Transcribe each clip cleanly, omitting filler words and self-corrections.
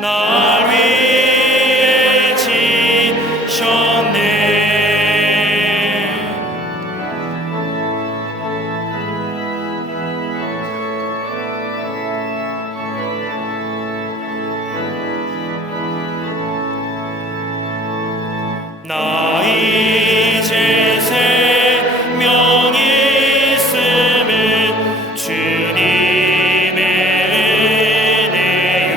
날 위해 지셨네. 나 이제 생명이 있음은 주님의 은혜요.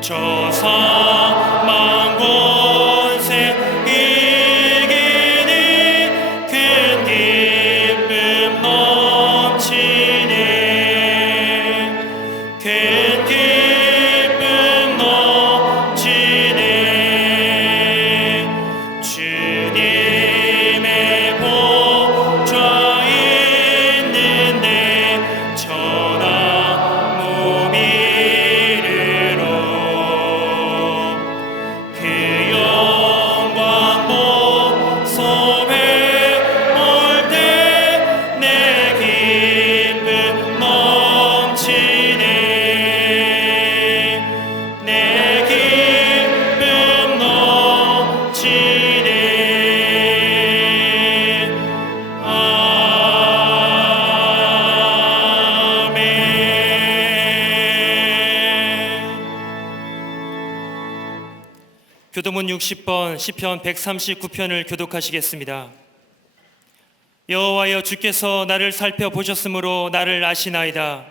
저 사망 권세 이기는 큰 기쁨 넘치네. 큰 기쁨 넘치네. 주님의 보좌 있는데 전하 몸 이르러 그 영광 목소에 올 때 내 기쁨 넘치네. 내 기쁨 넘치네. 아멘. 교도문 60번 시편 139편을 교독하시겠습니다. 여호와여, 주께서 나를 살펴보셨으므로 나를 아시나이다.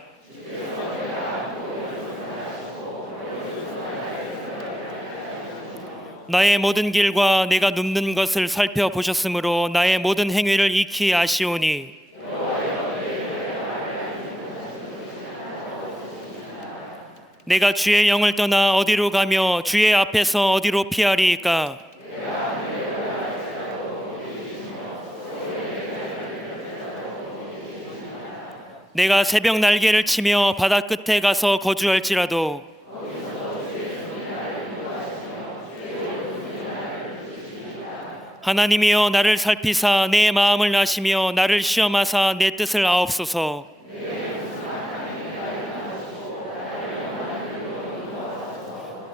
나의 모든 길과 내가 눕는 것을 살펴보셨으므로 나의 모든 행위를 익히 아시오니. 내가 주의 영을 떠나 어디로 가며 주의 앞에서 어디로 피하리이까. 내가 새벽 날개를 치며 바다 끝에 가서 거주할지라도 하나님이여, 나를 살피사 내 마음을 아시며 나를 시험하사 내 뜻을 아옵소서.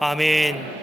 아멘.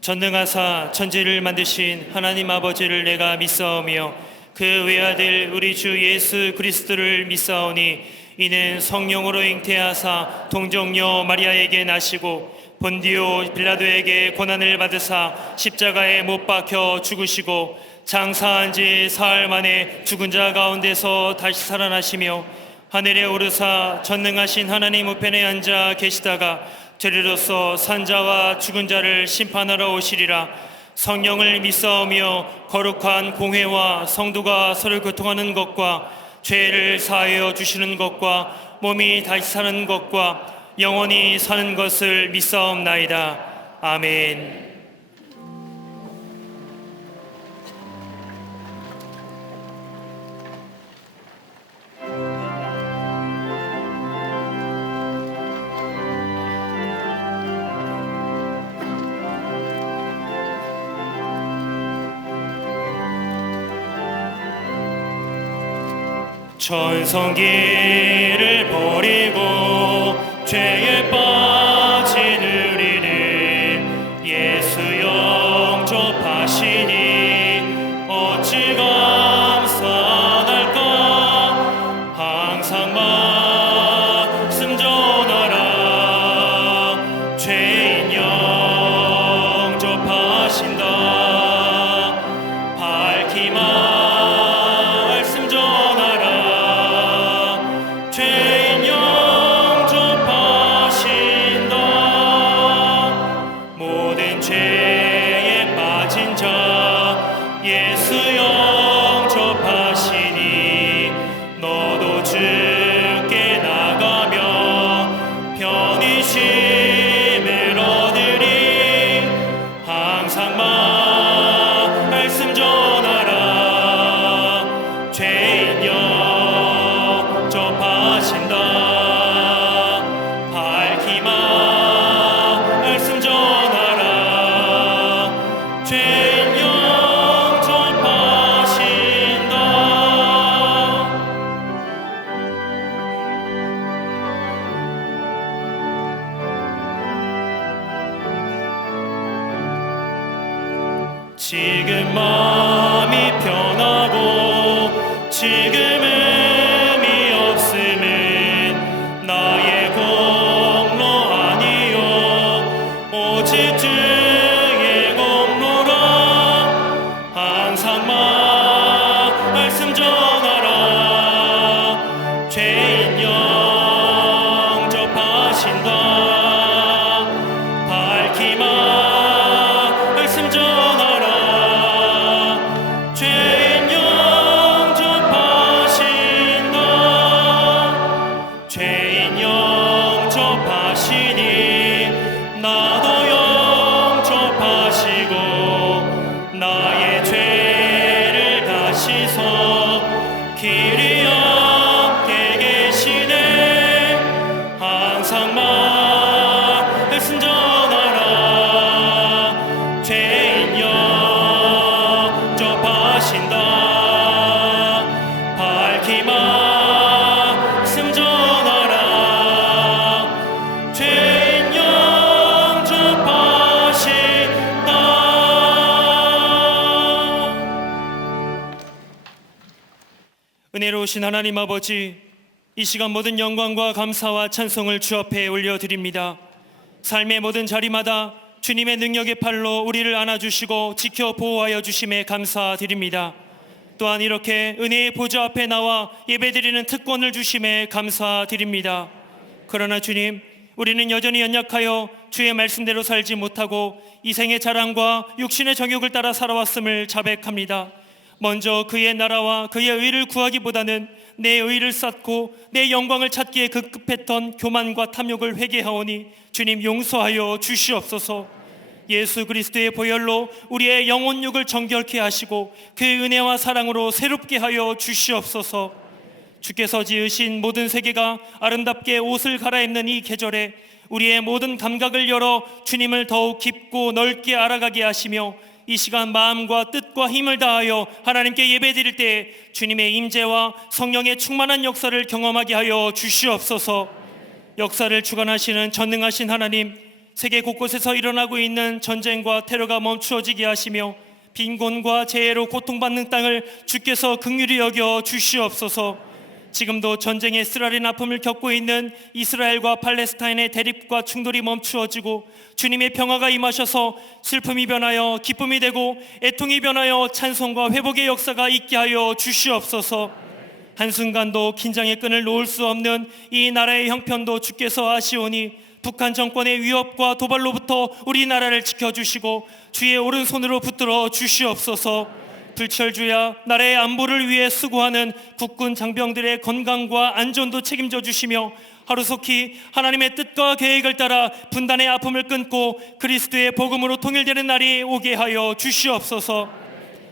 전능하사 천지를 만드신 하나님 아버지를 내가 믿사오며 그 외아들 우리 주 예수 그리스도를 믿사오니 이는 성령으로 잉태하사 동정녀 마리아에게 나시고 본디오 빌라도에게 고난을 받으사 십자가에 못 박혀 죽으시고 장사한 지 사흘 만에 죽은 자 가운데서 다시 살아나시며 하늘에 오르사 전능하신 하나님 우편에 앉아 계시다가 저리로서 산자와 죽은 자를 심판하러 오시리라. 성령을 믿사오며 거룩한 공회와 성도가 서로 교통하는 것과 죄를 사하여 주시는 것과 몸이 다시 사는 것과 영원히 사는 것을 믿사옵나이다. 아멘. 천성기를 버리고 죄에 빠진 우리를 예수 영접하시니 어찌 감사할까. 항상 말씀 전하라. 죄인 영접하신다. 밝히마 말씀 전하라 죄인 영접하신다 모든 죄에 빠진 자 예수 영접하시니 너도 주께 나가며 편히 쉼을 얻으리 항상 말씀 전하라 죄인 영접하신다 밝히마 말씀 전하라 죄인 영접하신다 지금 마음이 편하고 지금 의미 없음은 나의 공로 아니요 오직 주의 공로라 항상 말씀 전하라 죄인 영접하신다 밝히마 말씀 전하라 죄인 영접하신다 죄인 영접하시니 나도 영접하시고 나의 죄를 다시서 길이 없게 계시네 항상 말씀 전하라 죄인 영접하신다 밝히마 말씀 전하라 죄인 영접하신다 은혜로우신 하나님 아버지 이 시간 모든 영광과 감사와 찬송을 주 앞에 올려드립니다. 삶의 모든 자리마다 주님의 능력의 팔로 우리를 안아주시고 지켜 보호하여 주심에 감사드립니다. 또한 이렇게 은혜의 보좌 앞에 나와 예배드리는 특권을 주심에 감사드립니다. 그러나 주님, 우리는 여전히 연약하여 주의 말씀대로 살지 못하고 이생의 자랑과 육신의 정욕을 따라 살아왔음을 자백합니다. 먼저 그의 나라와 그의 의를 구하기보다는 내 의를 쌓고 내 영광을 찾기에 급급했던 교만과 탐욕을 회개하오니 주님 용서하여 주시옵소서. 예수 그리스도의 보혈로 우리의 영혼육을 정결케 하시고 그의 은혜와 사랑으로 새롭게 하여 주시옵소서. 주께서 지으신 모든 세계가 아름답게 옷을 갈아입는 이 계절에 우리의 모든 감각을 열어 주님을 더욱 깊고 넓게 알아가게 하시며 이 시간 마음과 뜻과 힘을 다하여 하나님께 예배드릴 때 주님의 임재와 성령의 충만한 역사를 경험하게 하여 주시옵소서. 역사를 주관하시는 전능하신 하나님, 세계 곳곳에서 일어나고 있는 전쟁과 테러가 멈추어지게 하시며 빈곤과 재해로 고통받는 땅을 주께서 긍휼히 여겨 주시옵소서. 지금도 전쟁의 쓰라린 아픔을 겪고 있는 이스라엘과 팔레스타인의 대립과 충돌이 멈추어지고 주님의 평화가 임하셔서 슬픔이 변하여 기쁨이 되고 애통이 변하여 찬송과 회복의 역사가 있게 하여 주시옵소서. 한순간도 긴장의 끈을 놓을 수 없는 이 나라의 형편도 주께서 아시오니 북한 정권의 위협과 도발로부터 우리나라를 지켜주시고 주의 오른손으로 붙들어 주시옵소서. 불철주야 나라의 안보를 위해 수고하는 국군 장병들의 건강과 안전도 책임져 주시며 하루속히 하나님의 뜻과 계획을 따라 분단의 아픔을 끊고 그리스도의 복음으로 통일되는 날이 오게 하여 주시옵소서.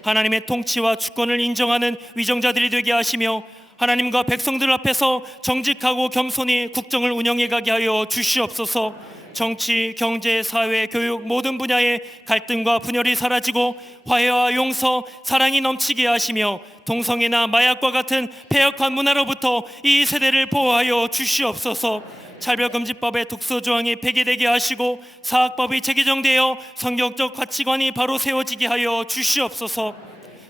하나님의 통치와 주권을 인정하는 위정자들이 되게 하시며 하나님과 백성들 앞에서 정직하고 겸손히 국정을 운영해 가게 하여 주시옵소서. 정치, 경제, 사회, 교육 모든 분야의 갈등과 분열이 사라지고 화해와 용서, 사랑이 넘치게 하시며 동성애나 마약과 같은 폐역한 문화로부터 이 세대를 보호하여 주시옵소서. 차별금지법의 독소조항이 폐기되게 하시고 사학법이 재개정되어 성경적 가치관이 바로 세워지게 하여 주시옵소서.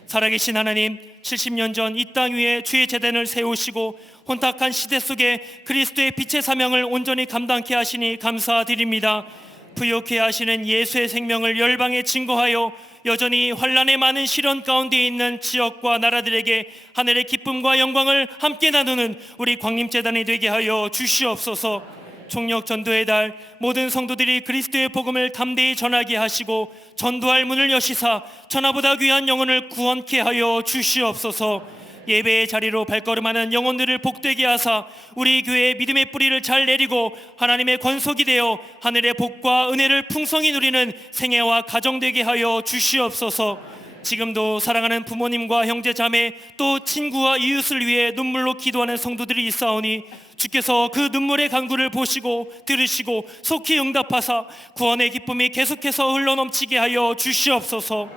살아계신 하나님, 70년 전 이 땅 위에 주의 제단을 세우시고 혼탁한 시대 속에 그리스도의 빛의 사명을 온전히 감당케 하시니 감사드립니다. 부욕케 하시는 예수의 생명을 열방에 증거하여 여전히 환란의 많은 시련 가운데 있는 지역과 나라들에게 하늘의 기쁨과 영광을 함께 나누는 우리 광림재단이 되게 하여 주시옵소서. 총력 전도의 달, 모든 성도들이 그리스도의 복음을 담대히 전하게 하시고 전도할 문을 여시사 천하보다 귀한 영혼을 구원케 하여 주시옵소서. 예배의 자리로 발걸음하는 영혼들을 복되게 하사 우리 교회의 믿음의 뿌리를 잘 내리고 하나님의 권속이 되어 하늘의 복과 은혜를 풍성히 누리는 생애와 가정 되게 하여 주시옵소서. 지금도 사랑하는 부모님과 형제 자매 또 친구와 이웃을 위해 눈물로 기도하는 성도들이 있사오니 주께서 그 눈물의 간구를 보시고 들으시고 속히 응답하사 구원의 기쁨이 계속해서 흘러넘치게 하여 주시옵소서.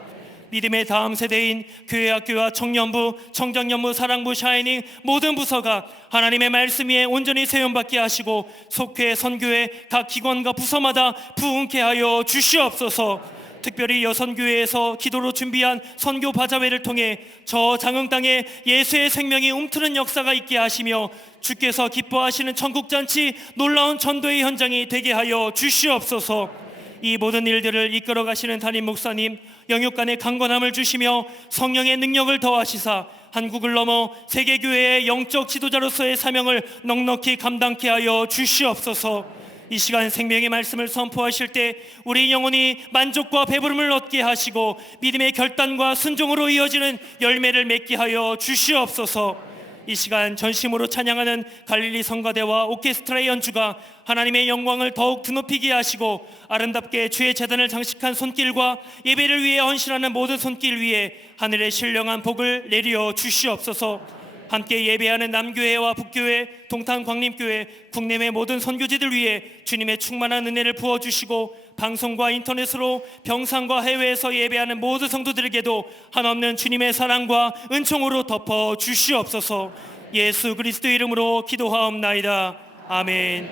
믿음의 다음 세대인 교회학교와 청년부, 청정년부, 사랑부, 샤이닝 모든 부서가 하나님의 말씀 위에 온전히 세움받게 하시고 속회, 선교회 각 기관과 부서마다 부흥케 하여 주시옵소서. 특별히 여선교회에서 기도로 준비한 선교 바자회를 통해 저 장흥 땅에 예수의 생명이 움트는 역사가 있게 하시며 주께서 기뻐하시는 천국잔치 놀라운 전도의 현장이 되게 하여 주시옵소서. 이 모든 일들을 이끌어 가시는 담임 목사님 영육간의 강건함을 주시며 성령의 능력을 더하시사 한국을 넘어 세계교회의 영적 지도자로서의 사명을 넉넉히 감당케 하여 주시옵소서. 이 시간 생명의 말씀을 선포하실 때 우리 영혼이 만족과 배부름을 얻게 하시고 믿음의 결단과 순종으로 이어지는 열매를 맺게 하여 주시옵소서. 이 시간 전심으로 찬양하는 갈릴리 성가대와 오케스트라의 연주가 하나님의 영광을 더욱 드높이게 하시고 아름답게 주의 제단을 장식한 손길과 예배를 위해 헌신하는 모든 손길 위에 하늘의 신령한 복을 내려 주시옵소서. 함께 예배하는 남교회와 북교회, 동탄광림교회, 국내의 모든 선교지들 위해 주님의 충만한 은혜를 부어주시고 방송과 인터넷으로 병상과 해외에서 예배하는 모든 성도들에게도 한없는 주님의 사랑과 은총으로 덮어 주시옵소서. 예수 그리스도 이름으로 기도하옵나이다. 아멘.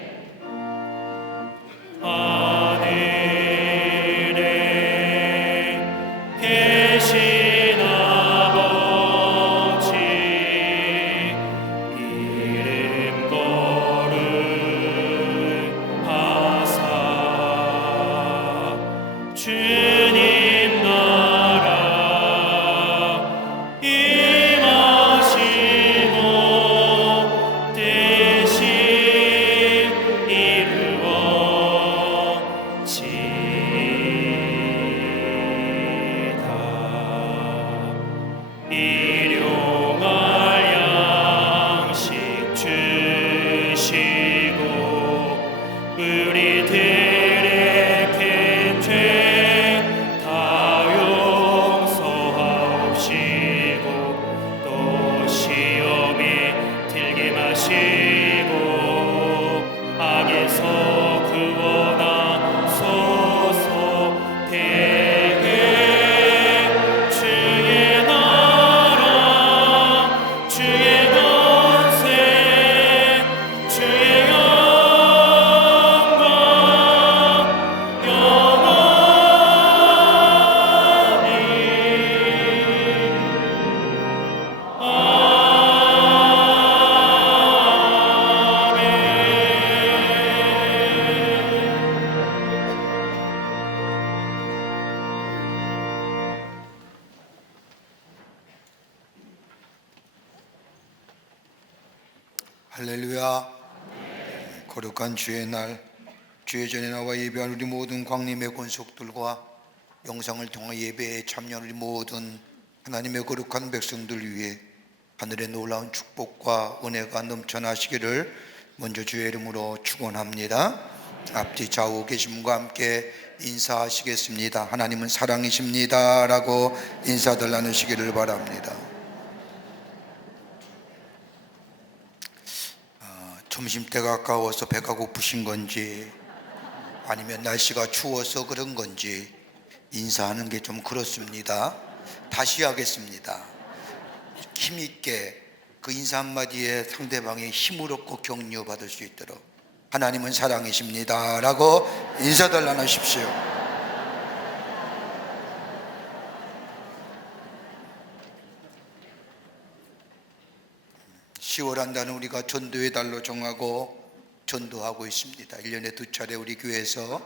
하늘에 계신 아버지 이름 거룩하사 주님 나라 임하시고 뜻이 이루어지이다. 일용할 양식 주시고 우리들의 큰 죄 다 용서하옵시고 또 시험에 들게 마시고 악에서 구원하소서. 대개 주의 나라 주의 권세 주의 영광 영원히 할렐루야. 거룩한 주의 날, 주의 전에 나와 예배한 우리 모든 광림의 권속들과 영상을 통해 예배에 참여한 우리 모든 하나님의 거룩한 백성들 위해 하늘의 놀라운 축복과 은혜가 넘쳐나시기를 먼저 주의 이름으로 축원합니다. 앞뒤 좌우 계신 분과 함께 인사하시겠습니다. 하나님은 사랑이십니다 라고 인사들 나누시기를 바랍니다. 점심때가 가까워서 배가 고프신 건지 아니면 날씨가 추워서 그런 건지 인사하는 게 좀 그렇습니다. 다시 하겠습니다. 힘있게 그 인사 한마디에 상대방의 힘을 얻고 격려 받을 수 있도록 하나님은 사랑이십니다 라고 인사들 나누십시오. 10월 한 달은 우리가 전도의 달로 정하고 전도하고 있습니다. 1년에 2차례 우리 교회에서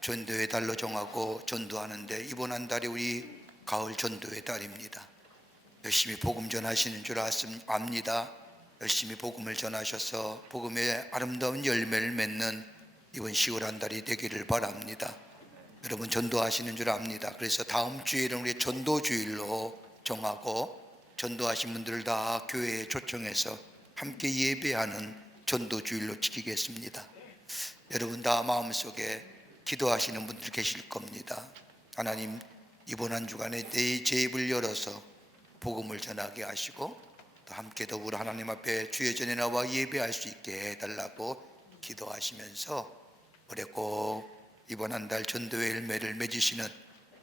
전도의 달로 정하고 전도하는데 이번 한 달에 우리 가을 전도의 달입니다. 열심히 복음 전하시는 줄 압니다. 열심히 복음을 전하셔서 복음의 아름다운 열매를 맺는 이번 10월 한 달이 되기를 바랍니다. 여러분 전도하시는 줄 압니다. 그래서 다음 주일은 우리 전도주일로 정하고 전도하신 분들을 다 교회에 초청해서 함께 예배하는 전도주일로 지키겠습니다. 여러분 다 마음속에 기도하시는 분들 계실 겁니다. 하나님, 이번 한 주간에 제 입을 열어서 복음을 전하게 하시고 또 함께 더불어 하나님 앞에 주의 전에 나와 예배할 수 있게 해달라고 기도하시면서 올해 꼭 이번 한 달 전도의 열매를 맺으시는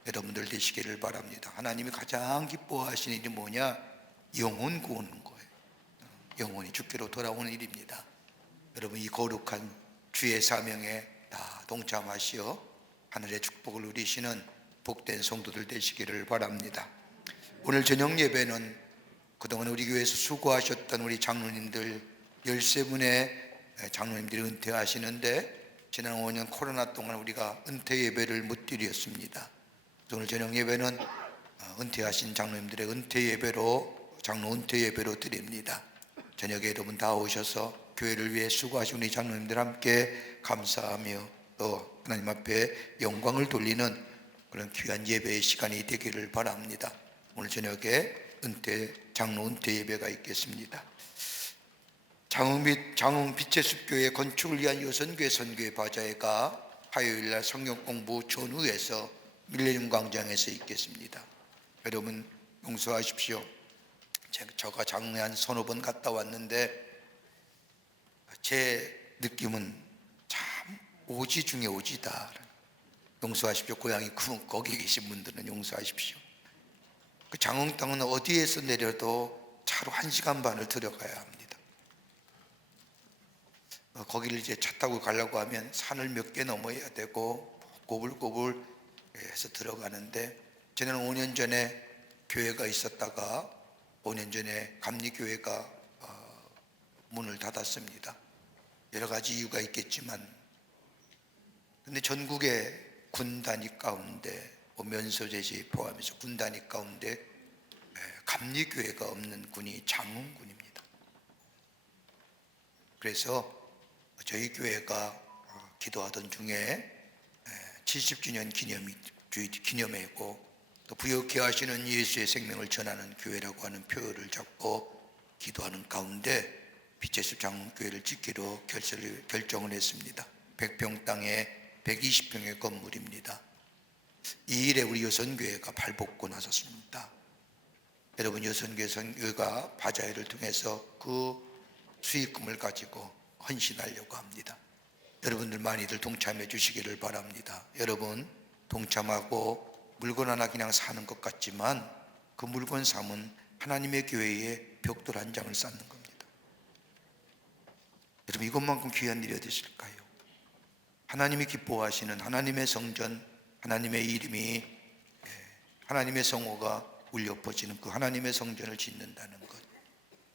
여러분들 되시기를 바랍니다. 하나님이 가장 기뻐하시는 일이 뭐냐? 영혼 구원인 거예요. 영혼이 주께로 돌아오는 일입니다. 여러분 이 거룩한 주의 사명에 다 동참하시어 하늘의 축복을 누리시는 복된 성도들 되시기를 바랍니다. 오늘 저녁 예배는 그동안 우리 교회에서 수고하셨던 우리 장로님들 13분의 장로님들이 은퇴하시는데 지난 5년 코로나 동안 우리가 은퇴 예배를 못 드렸습니다. 오늘 저녁 예배는 은퇴하신 장로님들의 은퇴 예배로, 장로 은퇴 예배로 드립니다. 저녁에 여러분 다 오셔서 교회를 위해 수고하신 우리 장로님들 함께 감사하며 또 하나님 앞에 영광을 돌리는 그런 귀한 예배의 시간이 되기를 바랍니다. 오늘 저녁에 장로 은퇴 예배가 있겠습니다. 장흥 빛의 숲교회 건축을 위한 요선교회 선교회 바자회가 화요일날 성경 공부 전후에서 밀레니엄 광장에서 있겠습니다. 여러분 용서하십시오. 제가 장흥에 한 서너 번 갔다 왔는데 제 느낌은 참 오지 중에 오지다. 용서하십시오. 고향이 거기 계신 분들은 용서하십시오. 그 장흥 땅은 어디에서 내려도 차로 1시간 반을 들어가야 합니다. 거기를 이제 차 타고 가려고 하면 산을 몇 개 넘어야 되고 꼬불꼬불 해서 들어가는데 저는 5년 전에 교회가 있었다가 5년 전에 감리교회가 문을 닫았습니다. 여러 가지 이유가 있겠지만 근데 전국의 군 단위 가운데 면소재지 포함해서 군 단위 가운데 감리교회가 없는 군이 장흥군입니다. 그래서 저희 교회가 기도하던 중에 70주년 기념회고 또 부욕케 하시는 예수의 생명을 전하는 교회라고 하는 표어를 잡고 기도하는 가운데 빛의 숲 장흥교회를 짓기로 결정을 했습니다. 100평 땅에 120평의 건물입니다. 이 일에 우리 여선교회가 발벗고 나섰습니다. 여러분 여선교회가 바자회를 통해서 그 수익금을 가지고 헌신하려고 합니다. 여러분들 많이들 동참해 주시기를 바랍니다. 여러분 동참하고 물건 하나 그냥 사는 것 같지만 그 물건 삼은 하나님의 교회에 벽돌 한 장을 쌓는 겁니다. 여러분 이것만큼 귀한 일이 어디 있을까요? 하나님이 기뻐하시는 하나님의 성전, 하나님의 이름이 하나님의 성호가 울려 퍼지는 그 하나님의 성전을 짓는다는 것.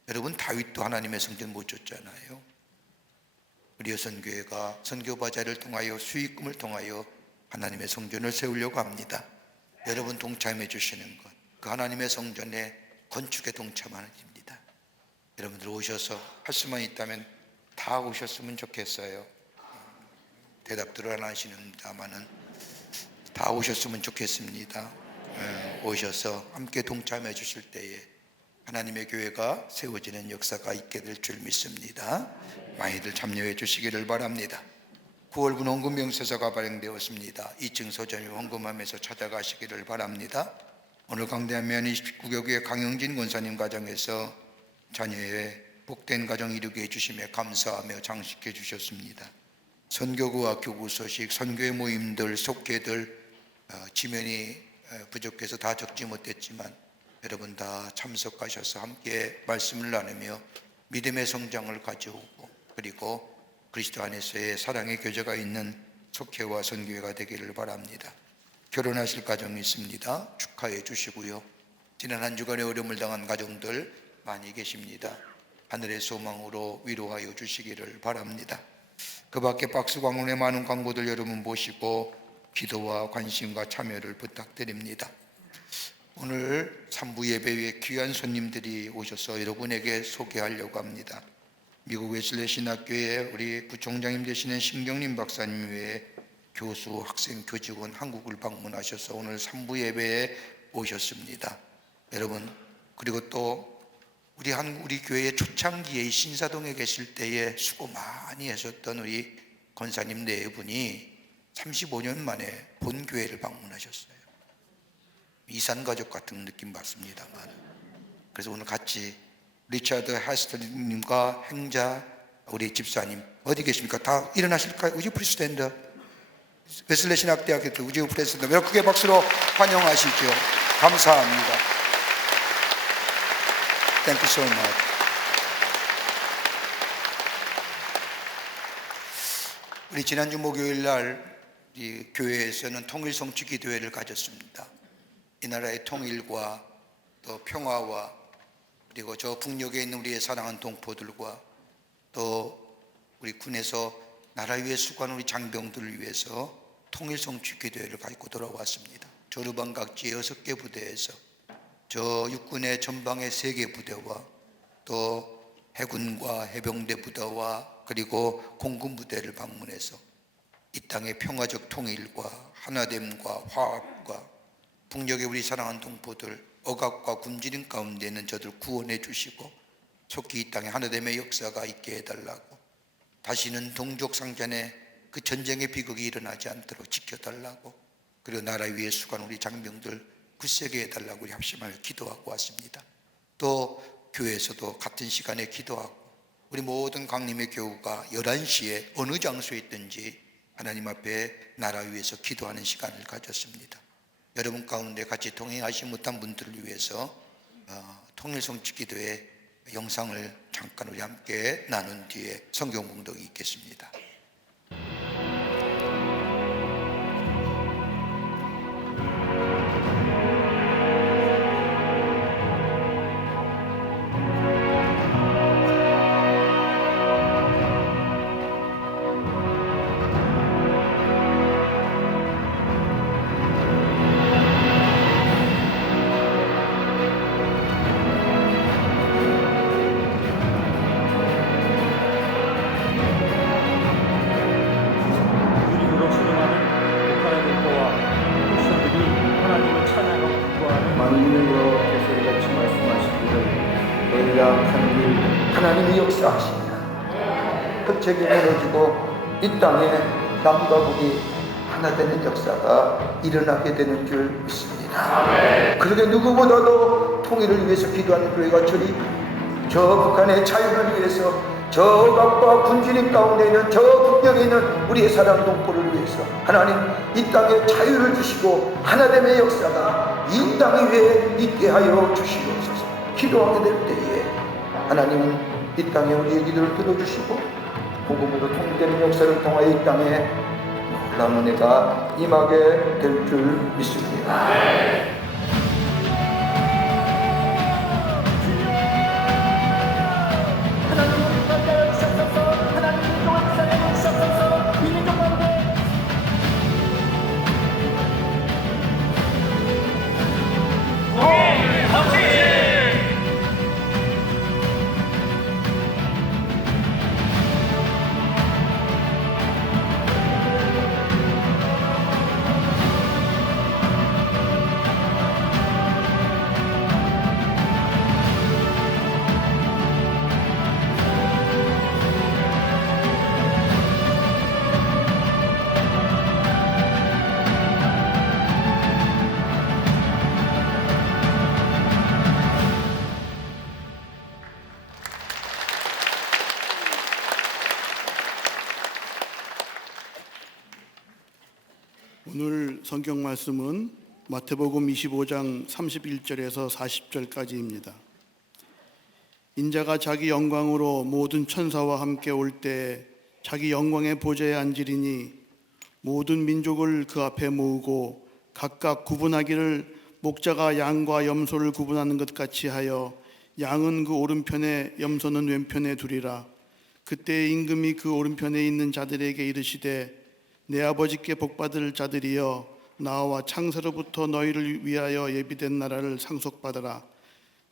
여러분 다윗도 하나님의 성전 못 줬잖아요. 우리 여선교회가 선교바자를 통하여 수익금을 통하여 하나님의 성전을 세우려고 합니다. 여러분 동참해 주시는 것, 그 하나님의 성전의 건축에 동참하는 일입니다. 여러분들 오셔서 할 수만 있다면 다 오셨으면 좋겠어요. 대답들을 안 하시는다마는 다 오셨으면 좋겠습니다. 오셔서 함께 동참해 주실 때에 하나님의 교회가 세워지는 역사가 있게 될 줄 믿습니다. 많이들 참여해 주시기를 바랍니다. 9월분 헌금 명세서가 발행되었습니다. 2층 서점에 헌금하면서 찾아가시기를 바랍니다. 오늘 강대한면 29개 교회 강영진 권사님 가정에서 자녀의 복된 가정 이루게 해주시며 감사하며 장식해 주셨습니다. 선교구와 교구 소식, 선교회 모임들, 속회들 지면이 부족해서 다 적지 못했지만 여러분 다 참석하셔서 함께 말씀을 나누며 믿음의 성장을 가져오고 그리고 그리스도 안에서의 사랑의 교제가 있는 속회와 선교회가 되기를 바랍니다. 결혼하실 가정이 있습니다. 축하해 주시고요. 지난 한 주간의 어려움을 당한 가정들 많이 계십니다. 하늘의 소망으로 위로하여 주시기를 바랍니다. 그 밖에 박스 광원의 많은 광고들 여러분 보시고 기도와 관심과 참여를 부탁드립니다. 오늘 3부 예배에 귀한 손님들이 오셔서 여러분에게 소개하려고 합니다. 미국 웨슬레 신학교에 우리 부총장님 되시는 신경림 박사님 외에 교수, 학생, 교직원 한국을 방문하셔서 오늘 3부 예배에 오셨습니다. 여러분, 그리고 또 우리 교회의 초창기에 신사동에 계실 때에 수고 많이 하셨던 우리 권사님 네 분이 35년 만에 본 교회를 방문하셨어요. 이산가족 같은 느낌 받습니다만, 그래서 오늘 같이 리차드 하스터님과 행자 우리 집사님 어디 계십니까? 다 일어나실까요? Would you please stand up? 웨슬레 신학대학교 Would you please stand up? 여러분 크게 박수로 환영하시죠. 감사합니다. Thank you so much. 우리 지난주 목요일 날 이 교회에서는 통일성취 기도회를 가졌습니다. 이 나라의 통일과 또 평화와 그리고 저 북녘에 있는 우리의 사랑하는 동포들과 또 우리 군에서 나라 위에 수고하는 우리 장병들을 위해서 통일성취 기도회를 가지고 돌아왔습니다. 조르반 각지의 6개 부대에서 저 육군의 전방의 3개 부대와 또 해군과 해병대 부대와 그리고 공군 부대를 방문해서 이 땅의 평화적 통일과 하나됨과 화합과 북녘의 우리 사랑하는 동포들 억압과 굶주림 가운데 있는 저들 구원해 주시고 속히 이 땅에 하나됨의 역사가 있게 해달라고, 다시는 동족상잔의 그 전쟁의 비극이 일어나지 않도록 지켜달라고, 그리고 나라 위에 수고하는 우리 장병들 굳세게 해달라고 우리 합심하며 기도하고 왔습니다. 또 교회에서도 같은 시간에 기도하고 우리 모든 강림의 교우가 11시에 어느 장소에 있든지 하나님 앞에 나라 위해서 기도하는 시간을 가졌습니다. 여러분 가운데 같이 동행하지 못한 분들을 위해서 통일성취 기도의 영상을 잠깐 우리 함께 나눈 뒤에 성경 봉독이 있겠습니다. 하나님이 역사하십니다. 흑책이 무너지고 이 땅에 남과 북이 하나 되는 역사가 일어나게 되는 줄 믿습니다. 그러게 누구보다도 통일을 위해서 기도하는 교회가 저 북한의 자유를 위해서, 저 억압과 굶주림 가운데 있는 저 북녘에 있는 우리의 사랑 동포를 위해서 하나님 이 땅에 자유를 주시고 하나됨의 역사가 이 땅 위에 있게 하여 주시옵소서. 기도하게 될 때에 하나님은 이 땅에 우리의 기도를 들어주시고 복음으로 통일되는 역사를 통하여 이 땅에 놀라운 은혜가 임하게 될 줄 믿습니다. 오늘 성경 말씀은 마태복음 25장 31절에서 40절까지입니다. 인자가 자기 영광으로 모든 천사와 함께 올 때 자기 영광의 보좌에 앉으리니 모든 민족을 그 앞에 모으고 각각 구분하기를 목자가 양과 염소를 구분하는 것 같이 하여 양은 그 오른편에 염소는 왼편에 두리라. 그때 임금이 그 오른편에 있는 자들에게 이르시되 내 아버지께 복받을 자들이여 나와 창세로부터 너희를 위하여 예비된 나라를 상속받으라.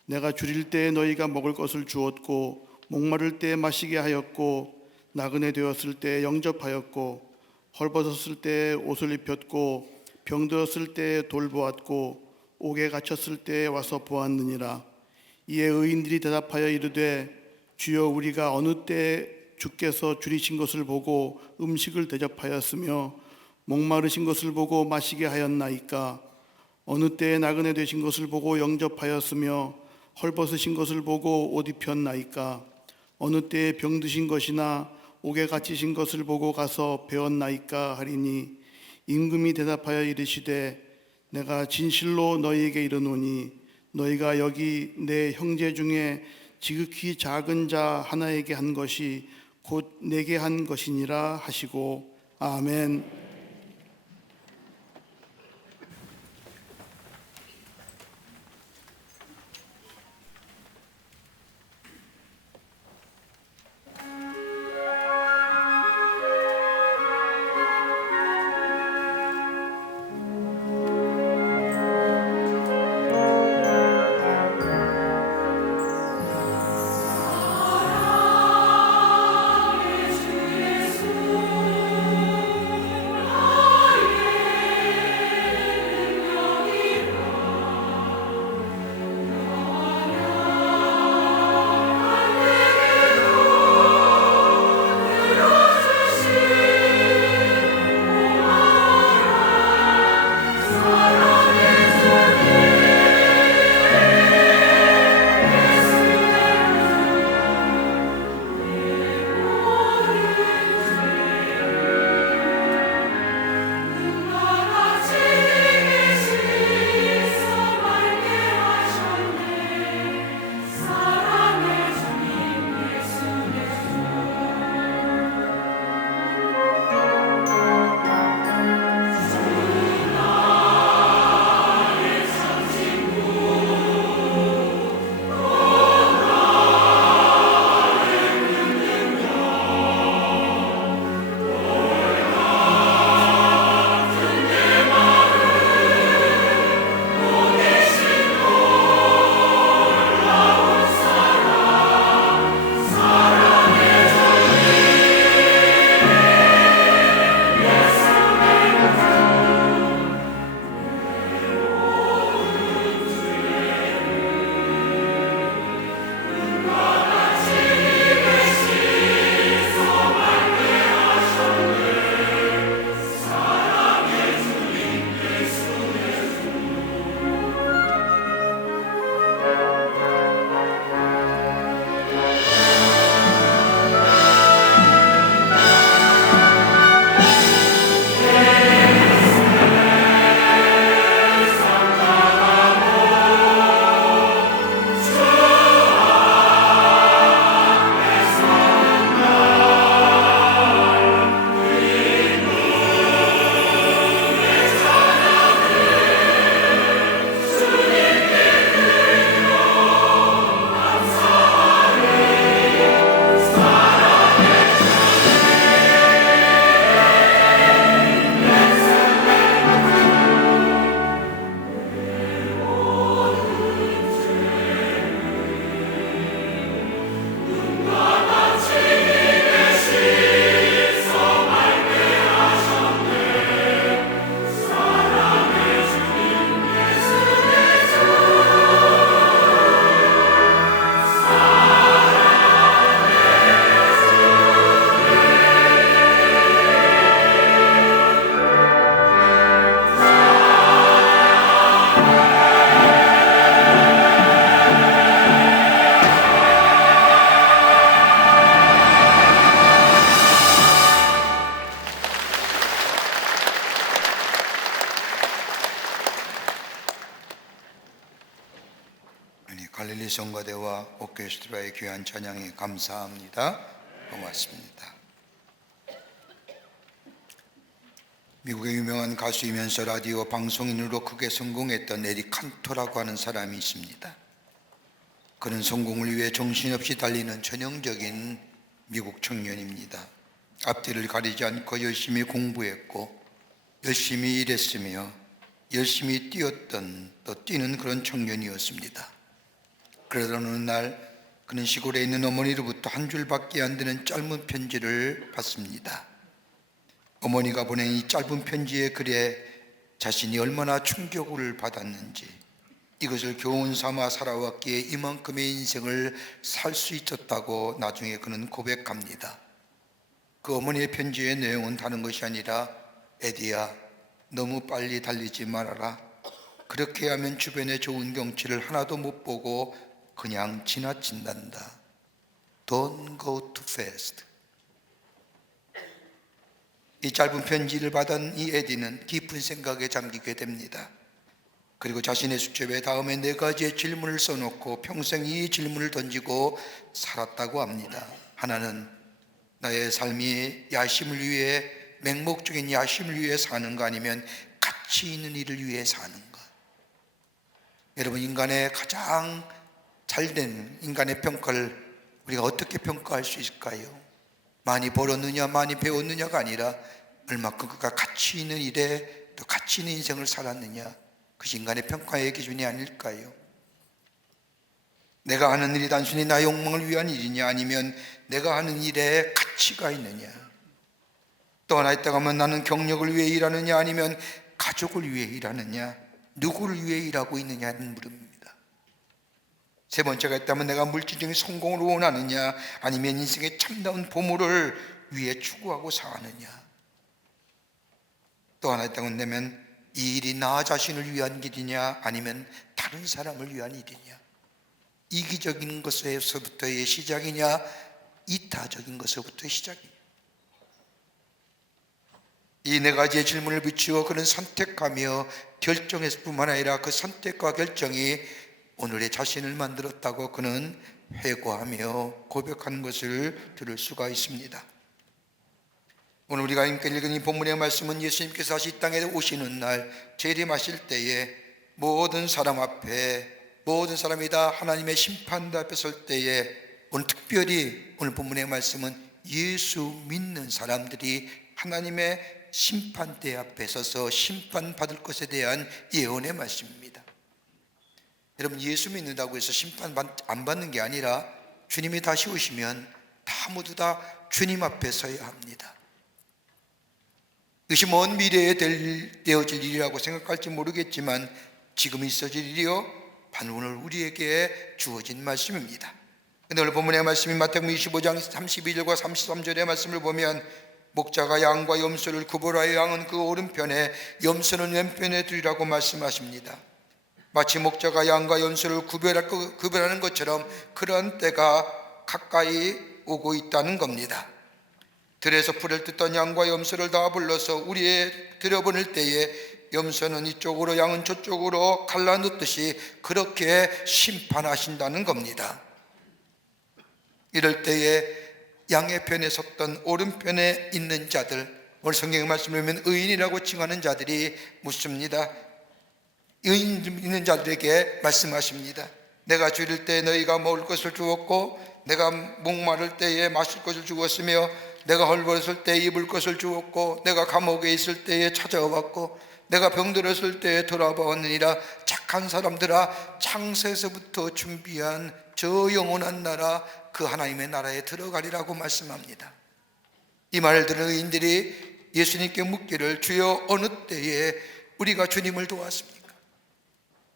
내가 줄일 때에 너희가 먹을 것을 주었고 목마를 때에 마시게 하였고 나그네 되었을 때에 영접하였고 헐벗었을 때에 옷을 입혔고 병들었을 때에 돌보았고 옥에 갇혔을 때에 와서 보았느니라. 이에 의인들이 대답하여 이르되 주여 우리가 어느 때에 주께서 줄이신 것을 보고 음식을 대접하였으며 목마르신 것을 보고 마시게 하였나이까? 어느 때에 나그네 되신 것을 보고 영접하였으며 헐벗으신 것을 보고 옷 입혔나이까? 어느 때에 병드신 것이나 옥에 갇히신 것을 보고 가서 배웠나이까 하리니 임금이 대답하여 이르시되 내가 진실로 너희에게 이르노니 너희가 여기 내 형제 중에 지극히 작은 자 하나에게 한 것이 곧 내게 한 것이니라 하시고 아멘. 갈릴리 성가대와 오케스트라의 귀한 찬양에 감사합니다. 고맙습니다. 미국의 유명한 가수이면서 라디오 방송인으로 크게 성공했던 에릭 칸토라고 하는 사람이 있습니다. 그는 성공을 위해 정신없이 달리는 전형적인 미국 청년입니다. 앞뒤를 가리지 않고 열심히 공부했고 열심히 일했으며 열심히 뛰었던 또 뛰는 그런 청년이었습니다. 그러던 어느 날 그는 시골에 있는 어머니로부터 한 줄밖에 안 되는 짧은 편지를 받습니다. 어머니가 보낸 이 짧은 편지의 글에 자신이 얼마나 충격을 받았는지, 이것을 교훈 삼아 살아왔기에 이만큼의 인생을 살 수 있었다고 나중에 그는 고백합니다. 그 어머니의 편지의 내용은 다른 것이 아니라, 에디야, 너무 빨리 달리지 말아라. 그렇게 하면 주변의 좋은 경치를 하나도 못 보고 그냥 지나친단다. Don't go too fast. 이 짧은 편지를 받은 이 에디는 깊은 생각에 잠기게 됩니다. 그리고 자신의 수첩에 다음에 4가지의 질문을 써놓고 평생 이 질문을 던지고 살았다고 합니다. 하나는 나의 삶이 야심을 위해, 맹목적인 야심을 위해 사는가, 아니면 가치 있는 일을 위해 사는가. 여러분, 인간의 가장 잘된 인간의 평가를 우리가 어떻게 평가할 수 있을까요? 많이 벌었느냐, 많이 배웠느냐가 아니라 얼마큼 그가 가치 있는 일에 또 가치 있는 인생을 살았느냐, 그것이 인간의 평가의 기준이 아닐까요? 내가 하는 일이 단순히 나의 욕망을 위한 일이냐, 아니면 내가 하는 일에 가치가 있느냐. 또 하나 있다고 하면 나는 경력을 위해 일하느냐, 아니면 가족을 위해 일하느냐, 누구를 위해 일하고 있느냐는 물음입니다. 세 번째가 있다면 내가 물질적인 성공을 원하느냐, 아니면 인생의 참다운 보물을 위해 추구하고 사느냐. 또 하나 있다고 한다면 이 일이 나 자신을 위한 일이냐, 아니면 다른 사람을 위한 일이냐. 이기적인 것에서부터의 시작이냐, 이타적인 것에서부터의 시작이냐. 이 4가지의 질문을 비추어 그는 선택하며 결정했을 뿐만 아니라 그 선택과 결정이 오늘의 자신을 만들었다고 그는 회고하며 고백하는 것을 들을 수가 있습니다. 오늘 우리가 읽은 이 본문의 말씀은 예수님께서 다시 이 땅에 오시는 날 재림하실 때에 모든 사람 앞에, 모든 사람이 다 하나님의 심판대 앞에 설 때에, 오늘 특별히 오늘 본문의 말씀은 예수 믿는 사람들이 하나님의 심판대 앞에 서서 심판받을 것에 대한 예언의 말씀입니다. 여러분, 예수 믿는다고 해서 심판 안 받는 게 아니라 주님이 다시 오시면 다 모두 다 주님 앞에 서야 합니다. 이것이 먼 미래에 되어질 일이라고 생각할지 모르겠지만 지금 있어질 일이요, 오늘 우리에게 주어진 말씀입니다. 근데 오늘 본문의 말씀인 마태복음 25장 32절과 33절의 말씀을 보면, 목자가 양과 염소를 구별하여 양은 그 오른편에, 염소는 왼편에 두리라고 말씀하십니다. 마치 목자가 양과 염소를 구별하는 것처럼 그런 때가 가까이 오고 있다는 겁니다. 들에서 풀을 뜯던 양과 염소를 다 불러서 우리에 들여보낼 때에 염소는 이쪽으로 양은 저쪽으로 갈라놓듯이 그렇게 심판하신다는 겁니다. 이럴 때에 양의 편에 섰던 오른편에 있는 자들, 오늘 성경의 말씀을 보면 의인이라고 칭하는 자들이 묻습니다. 의인 있는 자들에게 말씀하십니다. 내가 줄일 때 너희가 먹을 것을 주었고, 내가 목마를 때에 마실 것을 주었으며, 내가 헐벗을 때 입을 것을 주었고, 내가 감옥에 있을 때에 찾아왔고, 내가 병들었을 때에 돌아보았느니라. 착한 사람들아, 창세에서부터 준비한 저 영원한 나라, 그 하나님의 나라에 들어가리라고 말씀합니다. 이 말을 들은 의인들이 예수님께 묻기를, 주여 어느 때에 우리가 주님을 도왔습니까?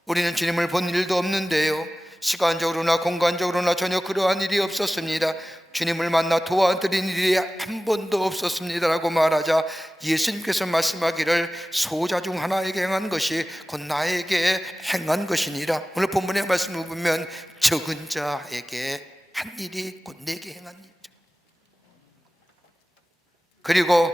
우리는 주님을 본 일도 없는데요, 시간적으로나 공간적으로나 전혀 그러한 일이 없었습니다. 주님을 만나 도와드린 일이 한 번도 없었습니다라고 말하자 예수님께서 말씀하기를, 소자 중 하나에게 행한 것이 곧 나에게 행한 것이니라. 오늘 본문의 말씀을 보면 적은 자에게 한 일이 곧 내게 행한 일이죠. 그리고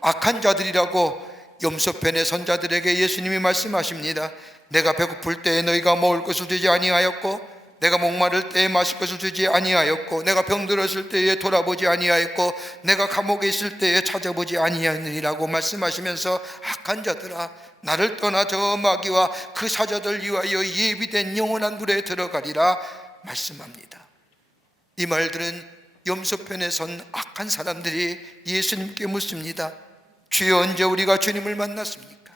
악한 자들이라고 염소편의 선자들에게 예수님이 말씀하십니다. 내가 배고플 때에 너희가 먹을 것을 주지 아니하였고, 내가 목마를 때에 마실 것을 주지 아니하였고, 내가 병들었을 때에 돌아보지 아니하였고, 내가 감옥에 있을 때에 찾아보지 아니하느니라고 말씀하시면서, 악한 자들아, 나를 떠나 저 마귀와 그 사자들 위하여 예비된 영원한 불에 들어가리라 말씀합니다. 이 말들은 염소편에 선 악한 사람들이 예수님께 묻습니다. 주여, 언제 우리가 주님을 만났습니까?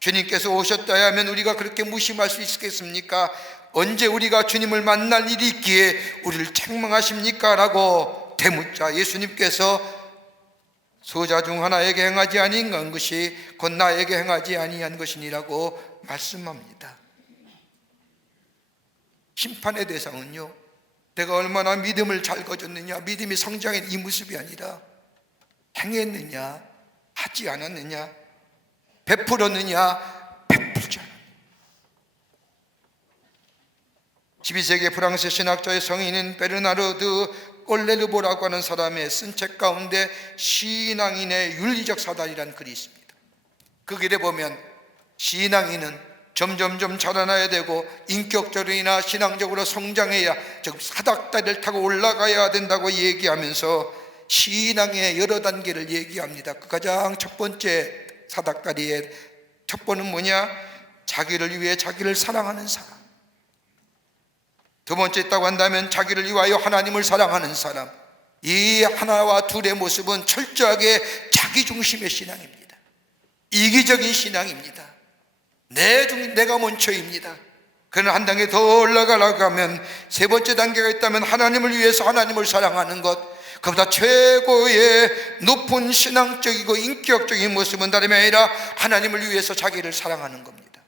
주님께서 오셨다 하면 우리가 그렇게 무심할 수 있겠습니까? 언제 우리가 주님을 만날 일이 있기에 우리를 책망하십니까? 라고 대묻자 예수님께서 소자 중 하나에게 행하지 아니한 것이 곧 나에게 행하지 아니한 것이니라고 말씀합니다. 심판의 대상은요, 내가 얼마나 믿음을 잘 가졌느냐, 믿음이 성장한 이 모습이 아니라 행했느냐, 하지 않았느냐, 베풀었느냐, 베풀지 않았느냐. 12세기 프랑스 신학자의 성인인 베르나르드 꼴레르보라고 하는 사람의 쓴 책 가운데 신앙인의 윤리적 사단이라는 글이 있습니다. 그 글에 보면 신앙인은 점점점 자라나야 되고 인격적이나 신앙적으로 성장해야, 즉 사닥다리를 타고 올라가야 된다고 얘기하면서 신앙의 여러 단계를 얘기합니다. 그 가장 첫 번째 사닥다리의 첫 번은 뭐냐? 자기를 위해 자기를 사랑하는 사람. 두 번째 있다고 한다면 자기를 위하여 하나님을 사랑하는 사람. 이 하나와 둘의 모습은 철저하게 자기중심의 신앙입니다. 이기적인 신앙입니다. 내가 먼저입니다. 그러나 한 단계 더 올라가려고 하면 세 번째 단계가 있다면 하나님을 위해서 하나님을 사랑하는 것. 그보다 최고의 높은 신앙적이고 인격적인 모습은 다름이 아니라 하나님을 위해서 자기를 사랑하는 겁니다.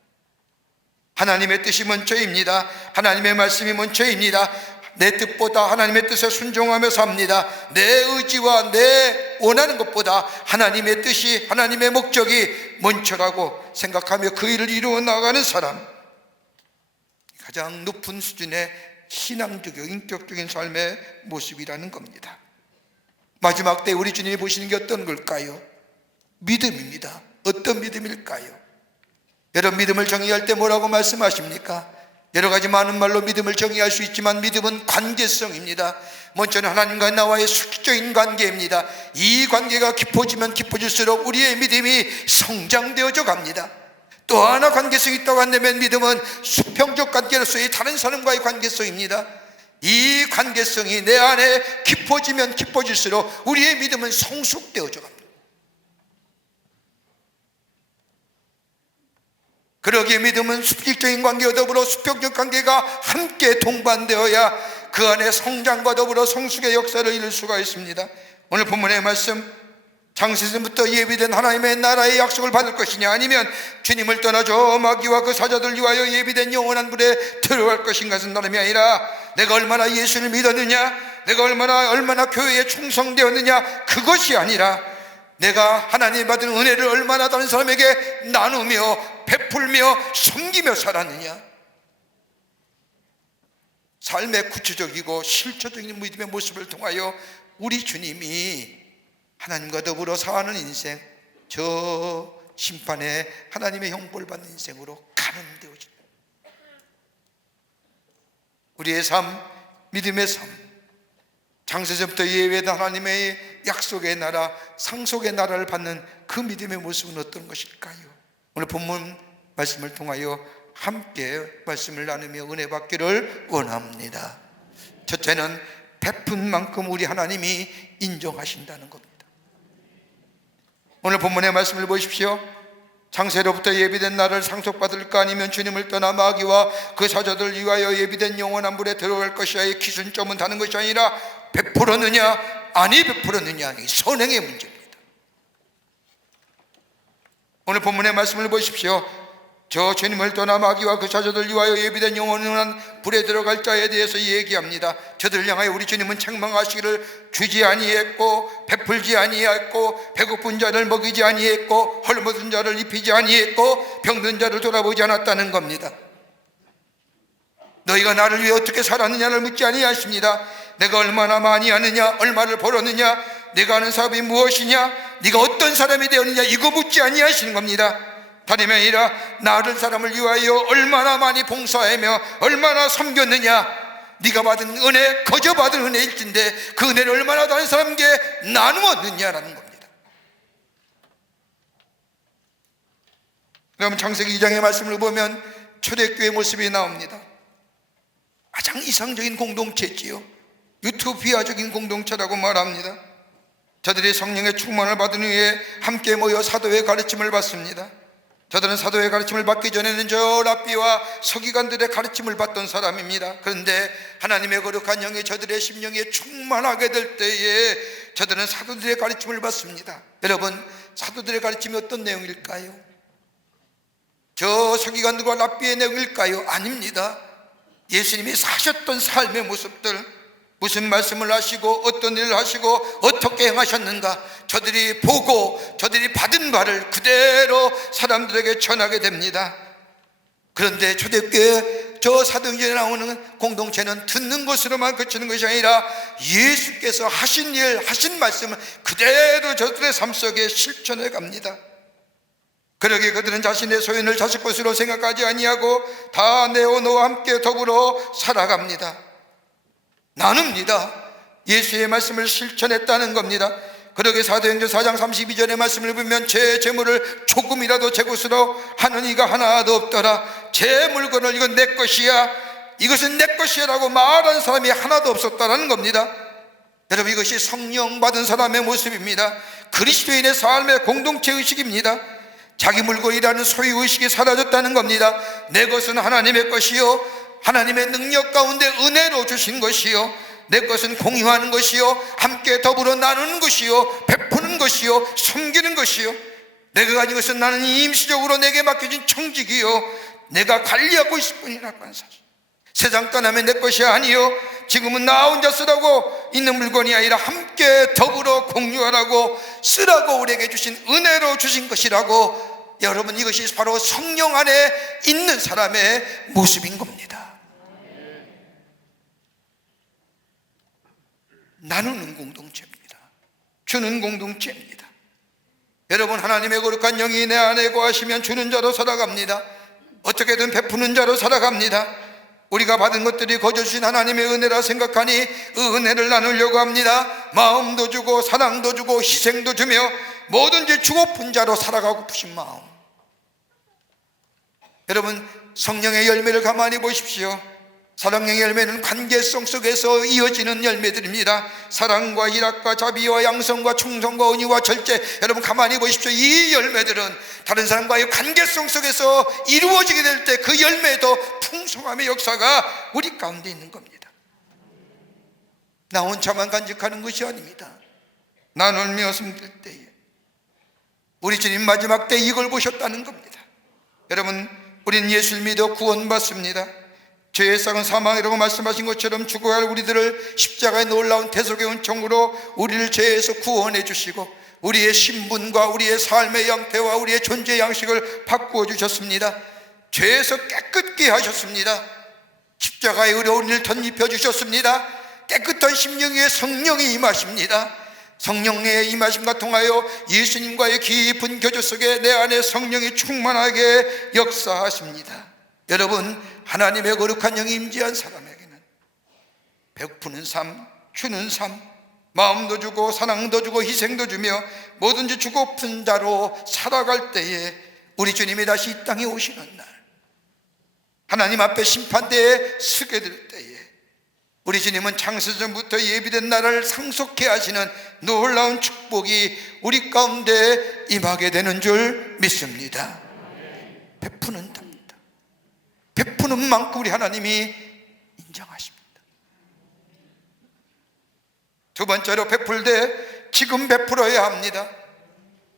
하나님의 뜻이 먼저입니다. 하나님의 말씀이 먼저입니다. 내 뜻보다 하나님의 뜻에 순종하며 삽니다. 내 의지와 내 원하는 것보다 하나님의 뜻이, 하나님의 목적이 먼저라고 생각하며 그 일을 이루어 나가는 사람, 가장 높은 수준의 신앙적이고 인격적인 삶의 모습이라는 겁니다. 마지막 때 우리 주님이 보시는 게 어떤 걸까요? 믿음입니다. 어떤 믿음일까요? 여러분, 믿음을 정의할 때 뭐라고 말씀하십니까? 여러 가지 많은 말로 믿음을 정의할 수 있지만 믿음은 관계성입니다. 먼저는 하나님과 나와의 수직적인 관계입니다. 이 관계가 깊어지면 깊어질수록 우리의 믿음이 성장되어져 갑니다. 또 하나 관계성이 있다고 한다면 믿음은 수평적 관계로서의 다른 사람과의 관계성입니다. 이 관계성이 내 안에 깊어지면 깊어질수록 우리의 믿음은 성숙되어져 갑니다. 그러기에 믿음은 수직적인 관계와 더불어 수평적 관계가 함께 동반되어야 그 안에 성장과 더불어 성숙의 역사를 이룰 수가 있습니다. 오늘 본문의 말씀, 창세전부터 예비된 하나님의 나라의 약속을 받을 것이냐, 아니면 주님을 떠나 저 마귀와 그 사자들 위하여 예비된 영원한 불에 들어갈 것인가는 다름이 아니라 내가 얼마나 예수를 믿었느냐, 내가 얼마나 교회에 충성되었느냐, 그것이 아니라 내가 하나님 받은 은혜를 얼마나 다른 사람에게 나누며 베풀며 섬기며 살았느냐. 삶의 구체적이고 실체적인 믿음의 모습을 통하여 우리 주님이 하나님과 더불어 사는 인생, 저 심판에 하나님의 형벌 받는 인생으로 가늠되어집니다. 우리의 삶, 믿음의 삶, 창세전부터 예외된 하나님의 약속의 나라, 상속의 나라를 받는 그 믿음의 모습은 어떤 것일까요? 오늘 본문 말씀을 통하여 함께 말씀을 나누며 은혜 받기를 원합니다. 첫째는 베푼 만큼 우리 하나님이 인정하신다는 겁니다. 오늘 본문의 말씀을 보십시오. 창세로부터 예비된 나를 상속받을까, 아니면 주님을 떠나 마귀와 그 사자들 위하여 예비된 영원한 불에 들어갈 것이야의 기준점은 다른 것이 아니라 베풀었느냐 아니 베풀었느냐, 이 선행의 문제입니다. 오늘 본문의 말씀을 보십시오. 저 주님을 떠나 마귀와 그 사자들 위하여 예비된 영원한 불에 들어갈 자에 대해서 얘기합니다. 저들을 향하여 우리 주님은 책망하시기를 주지 아니했고 베풀지 아니했고 배고픈 자를 먹이지 아니했고 헐벗은 자를 입히지 아니했고 병든 자를 돌아보지 않았다는 겁니다. 너희가 나를 위해 어떻게 살았느냐를 묻지 아니하십니다. 내가 얼마나 많이 하느냐, 얼마를 벌었느냐, 내가 하는 사업이 무엇이냐, 네가 어떤 사람이 되었느냐, 이거 묻지 아니하시는 겁니다. 다름이 아니라 나를 사람을 위하여 얼마나 많이 봉사하며 얼마나 섬겼느냐, 네가 받은 은혜, 거저 받은 은혜일진데 그 은혜를 얼마나 다른 사람에게 나누었느냐라는 겁니다. 그러면 창세기 2장의 말씀을 보면 초대교회 모습이 나옵니다. 가장 이상적인 공동체지요. 유토피아적인 공동체라고 말합니다. 저들이 성령의 충만을 받은 후에 함께 모여 사도의 가르침을 받습니다. 저들은 사도의 가르침을 받기 전에는 저 랍비와 서기관들의 가르침을 받던 사람입니다. 그런데 하나님의 거룩한 영이 저들의 심령에 충만하게 될 때에 저들은 사도들의 가르침을 받습니다. 여러분, 사도들의 가르침이 어떤 내용일까요? 저 서기관들과 랍비의 내용일까요? 아닙니다. 예수님이 사셨던 삶의 모습들, 무슨 말씀을 하시고 어떤 일을 하시고 어떻게 행하셨는가, 저들이 보고 저들이 받은 바를 그대로 사람들에게 전하게 됩니다. 그런데 초대교회 저 사도행전에 나오는 공동체는 듣는 것으로만 그치는 것이 아니라 예수께서 하신 일, 하신 말씀을 그대로 저들의 삶 속에 실천해 갑니다. 그러기에 그들은 자신의 소유를 자식 것으로 생각하지 아니하고 다 내어놓아 함께 더불어 살아갑니다. 나눕니다. 예수의 말씀을 실천했다는 겁니다. 그러게 사도행전 4장 32절의 말씀을 보면 제 재물을 조금이라도 제 것으로 하는 이가 하나도 없더라. 제 물건을 이건 내 것이야, 이것은 내 것이야 라고 말하는 사람이 하나도 없었다는 겁니다. 여러분, 이것이 성령 받은 사람의 모습입니다. 그리스도인의 삶의 공동체 의식입니다. 자기 물건이라는 소유의식이 사라졌다는 겁니다. 내 것은 하나님의 것이요, 하나님의 능력 가운데 은혜로 주신 것이요, 내 것은 공유하는 것이요, 함께 더불어 나누는 것이요, 베푸는 것이요, 섬기는 것이요, 내가 가진 것은 나는 임시적으로 내게 맡겨진 청직이요, 내가 관리하고 있을 뿐이라고 하는 사실. 세상 떠나면 내 것이 아니요, 지금은 나 혼자 쓰라고 있는 물건이 아니라 함께 더불어 공유하라고 쓰라고 우리에게 주신 은혜로 주신 것이라고. 여러분, 이것이 바로 성령 안에 있는 사람의 모습인 겁니다. 나누는 공동체입니다. 주는 공동체입니다. 여러분, 하나님의 거룩한 영이 내 안에 거하시면 주는 자로 살아갑니다. 어떻게든 베푸는 자로 살아갑니다. 우리가 받은 것들이 거저 주신 하나님의 은혜라 생각하니 그 은혜를 나누려고 합니다. 마음도 주고 사랑도 주고 희생도 주며 뭐든지 주고픈 자로 살아가고 싶은 마음. 여러분, 성령의 열매를 가만히 보십시오. 사랑의 열매는 관계성 속에서 이어지는 열매들입니다. 사랑과 희락과 자비와 양성과 충성과 은유와 절제. 여러분, 가만히 보십시오. 이 열매들은 다른 사람과의 관계성 속에서 이루어지게 될 때 그 열매도 풍성함의 역사가 우리 가운데 있는 겁니다. 나 혼자만 간직하는 것이 아닙니다. 나누며 섬길 때에 우리 주님 마지막 때 이걸 보셨다는 겁니다. 여러분, 우리는 예수를 믿어 구원받습니다. 죄의 싹은 사망이라고 말씀하신 것처럼 죽어야 할 우리들을 십자가의 놀라운 대속의 은총으로 우리를 죄에서 구원해 주시고 우리의 신분과 우리의 삶의 형태와 우리의 존재 양식을 바꾸어 주셨습니다. 죄에서 깨끗게 하셨습니다. 십자가의 의로 우리를 덧입혀 주셨습니다. 깨끗한 심령 위에 성령이 임하십니다. 성령의 임하심과 통하여 예수님과의 깊은 교제 속에 내 안에 성령이 충만하게 역사하십니다. 여러분, 하나님의 거룩한 영이 임재한 사람에게는 베푸는 삶, 주는 삶, 마음도 주고 사랑도 주고 희생도 주며 뭐든지 주고픈 자로 살아갈 때에 우리 주님이 다시 이 땅에 오시는 날, 하나님 앞에 심판대에 서게 될 때에 우리 주님은 창세전부터 예비된 나라를 상속케 하시는 놀라운 축복이 우리 가운데 임하게 되는 줄 믿습니다. 베푸는 답니다. 베푸는 만큼 우리 하나님이 인정하십니다. 두 번째로 베풀 때 지금 베풀어야 합니다.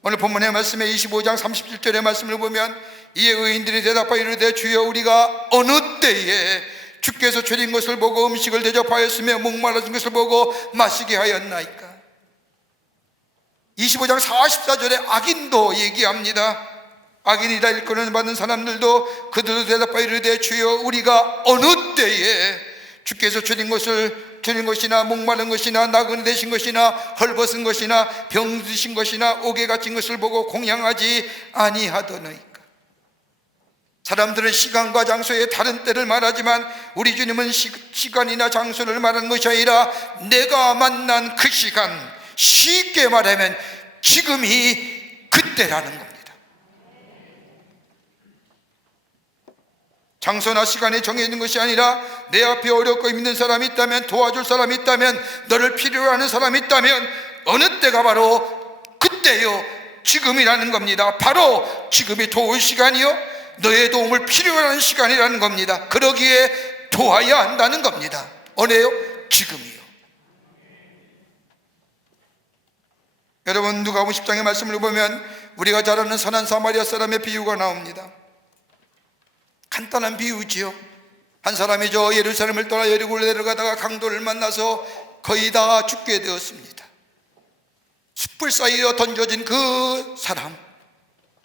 오늘 본문의 말씀에 25장 37절의 말씀을 보면 이에 의인들이 대답하여 이르되 주여 우리가 어느 때에 주께서 줄인 것을 보고 음식을 대접하였으며 목마르신 것을 보고 마시게 하였나이까. 25장 44절에 악인도 얘기합니다. 악인이다 일컬음 받는 사람들도 그들도 대답하여 이르되 주여 우리가 어느 때에 주께서 주린 것이나 목마른 것이나 나그네 되신 것이나 헐벗은 것이나 병드신 것이나 옥에 갇힌 것을 보고 공양하지 아니하더니까. 사람들은 시간과 장소에 다른 때를 말하지만 우리 주님은 시간이나 장소를 말하는 것이 아니라 내가 만난 그 시간, 쉽게 말하면 지금이 그때라는 겁니다. 장소나 시간이 정해진 것이 아니라 내 앞에 어렵고 힘든 사람이 있다면, 도와줄 사람이 있다면, 너를 필요로 하는 사람이 있다면 어느 때가 바로 그때요, 지금이라는 겁니다. 바로 지금이 도울 시간이요, 너의 도움을 필요로 하는 시간이라는 겁니다. 그러기에 도와야 한다는 겁니다. 언제요? 지금이요. 여러분, 누가복음 10장의 말씀을 보면 우리가 잘 아는 선한 사마리아 사람의 비유가 나옵니다. 간단한 비유지요. 한 사람이 예루살렘을 떠나 여리고를 내려가다가 강도를 만나서 거의 다 죽게 되었습니다. 숯불 사이에 던져진 그 사람,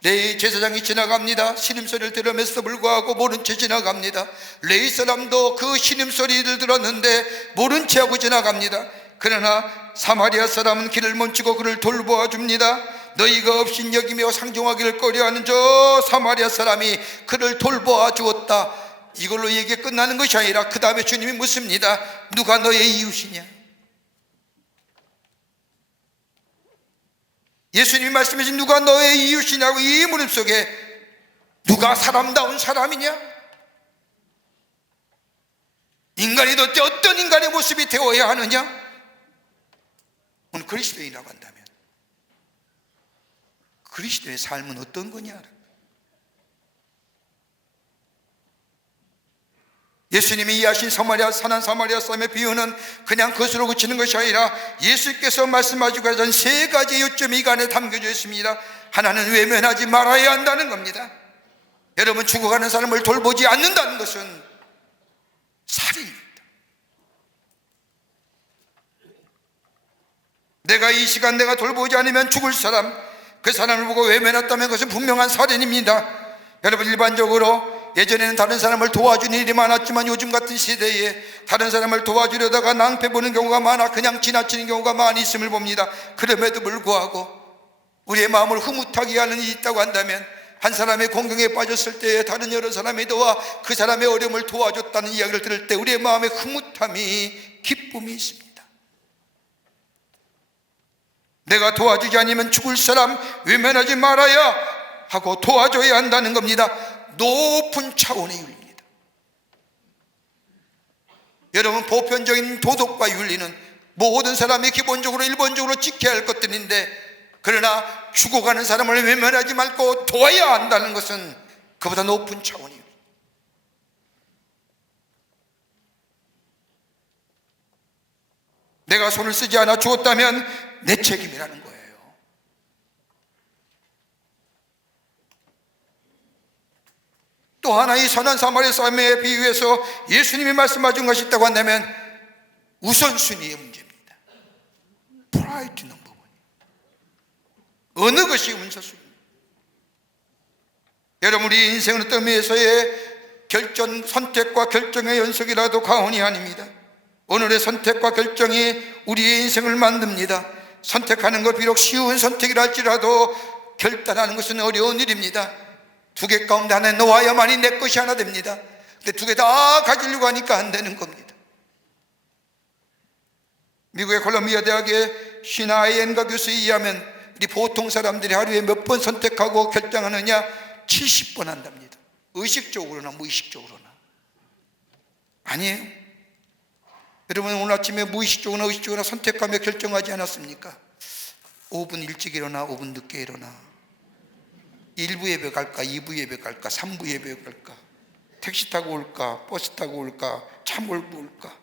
레위 제사장이 지나갑니다. 신음소리를 들으면서도 불구하고 모른 채 지나갑니다. 레위 사람도 그 신음소리를 들었는데 모른 채 하고 지나갑니다. 그러나 사마리아 사람은 길을 멈추고 그를 돌보아 줍니다. 너희가 없인 여기며 상종하기를 꺼려하는 저 사마리아 사람이 그를 돌보아 주었다. 이걸로 얘기가 끝나는 것이 아니라 그 다음에 주님이 묻습니다. 누가 너의 이웃이냐? 예수님이 말씀하신 누가 너의 이웃이냐고, 이 물음 속에 누가 사람다운 사람이냐? 인간이 도대체 어떤 인간의 모습이 되어야 하느냐? 오늘 그리스도인이라고 한다면 그리스도의 삶은 어떤 거냐? 예수님이 이해하신 선한 사마리아 사람의 비유는 그냥 그것으로 그치는 것이 아니라 예수께서 말씀하시고 계신 세 가지 요점이 이 안에 담겨져 있습니다. 하나는 외면하지 말아야 한다는 겁니다. 여러분, 죽어가는 사람을 돌보지 않는다는 것은 살인입니다. 내가 이 시간 내가 돌보지 않으면 죽을 사람, 그 사람을 보고 외면했다면 그것은 분명한 살인입니다. 여러분, 일반적으로 예전에는 다른 사람을 도와주는 일이 많았지만 요즘 같은 시대에 다른 사람을 도와주려다가 낭패 보는 경우가 많아 그냥 지나치는 경우가 많이 있음을 봅니다. 그럼에도 불구하고 우리의 마음을 흐뭇하게 하는 일이 있다고 한다면, 한 사람의 공경에 빠졌을 때에 다른 여러 사람이 도와 그 사람의 어려움을 도와줬다는 이야기를 들을 때 우리의 마음에 흐뭇함이, 기쁨이 있습니다. 내가 도와주지 않으면 죽을 사람 외면하지 말아야 하고 도와줘야 한다는 겁니다. 높은 차원의 윤리입니다. 여러분, 보편적인 도덕과 윤리는 모든 사람이 기본적으로 일본적으로 지켜야 할 것들인데, 그러나 죽어가는 사람을 외면하지 말고 도와야 한다는 것은 그보다 높은 차원의 윤리. 내가 손을 쓰지 않아 주었다면 내 책임이라는 거예요. 또 하나, 이 선한 사마리아 사람의 비유에서 예수님이 말씀하신 것이 있다고 한다면 우선순위의 문제입니다. 프라이어리티 넘버 원. 어느 것이 우선순위입니다. 여러분, 우리 인생은 어떤 의미에서의 선택과 결정의 연속이라도 과언이 아닙니다. 오늘의 선택과 결정이 우리의 인생을 만듭니다. 선택하는 것 비록 쉬운 선택이라 할지라도 결단하는 것은 어려운 일입니다. 두 개 가운데 하나 놓아야만이 내 것이 하나 됩니다. 근데 두 개 다 가지려고 하니까 안 되는 겁니다. 미국의 콜롬비아 대학의 시나이엔가 교수에 의하면 우리 보통 사람들이 하루에 몇 번 선택하고 결정하느냐? 70번 한답니다. 의식적으로나 무의식적으로나. 아니에요. 여러분, 오늘 아침에 무의식적으로나 의식적으로나 선택하며 결정하지 않았습니까? 5분 일찍 일어나 5분 늦게 일어나, 1부 예배 갈까, 2부 예배 갈까, 3부 예배 갈까, 택시 타고 올까, 버스 타고 올까, 차 몰고 올까,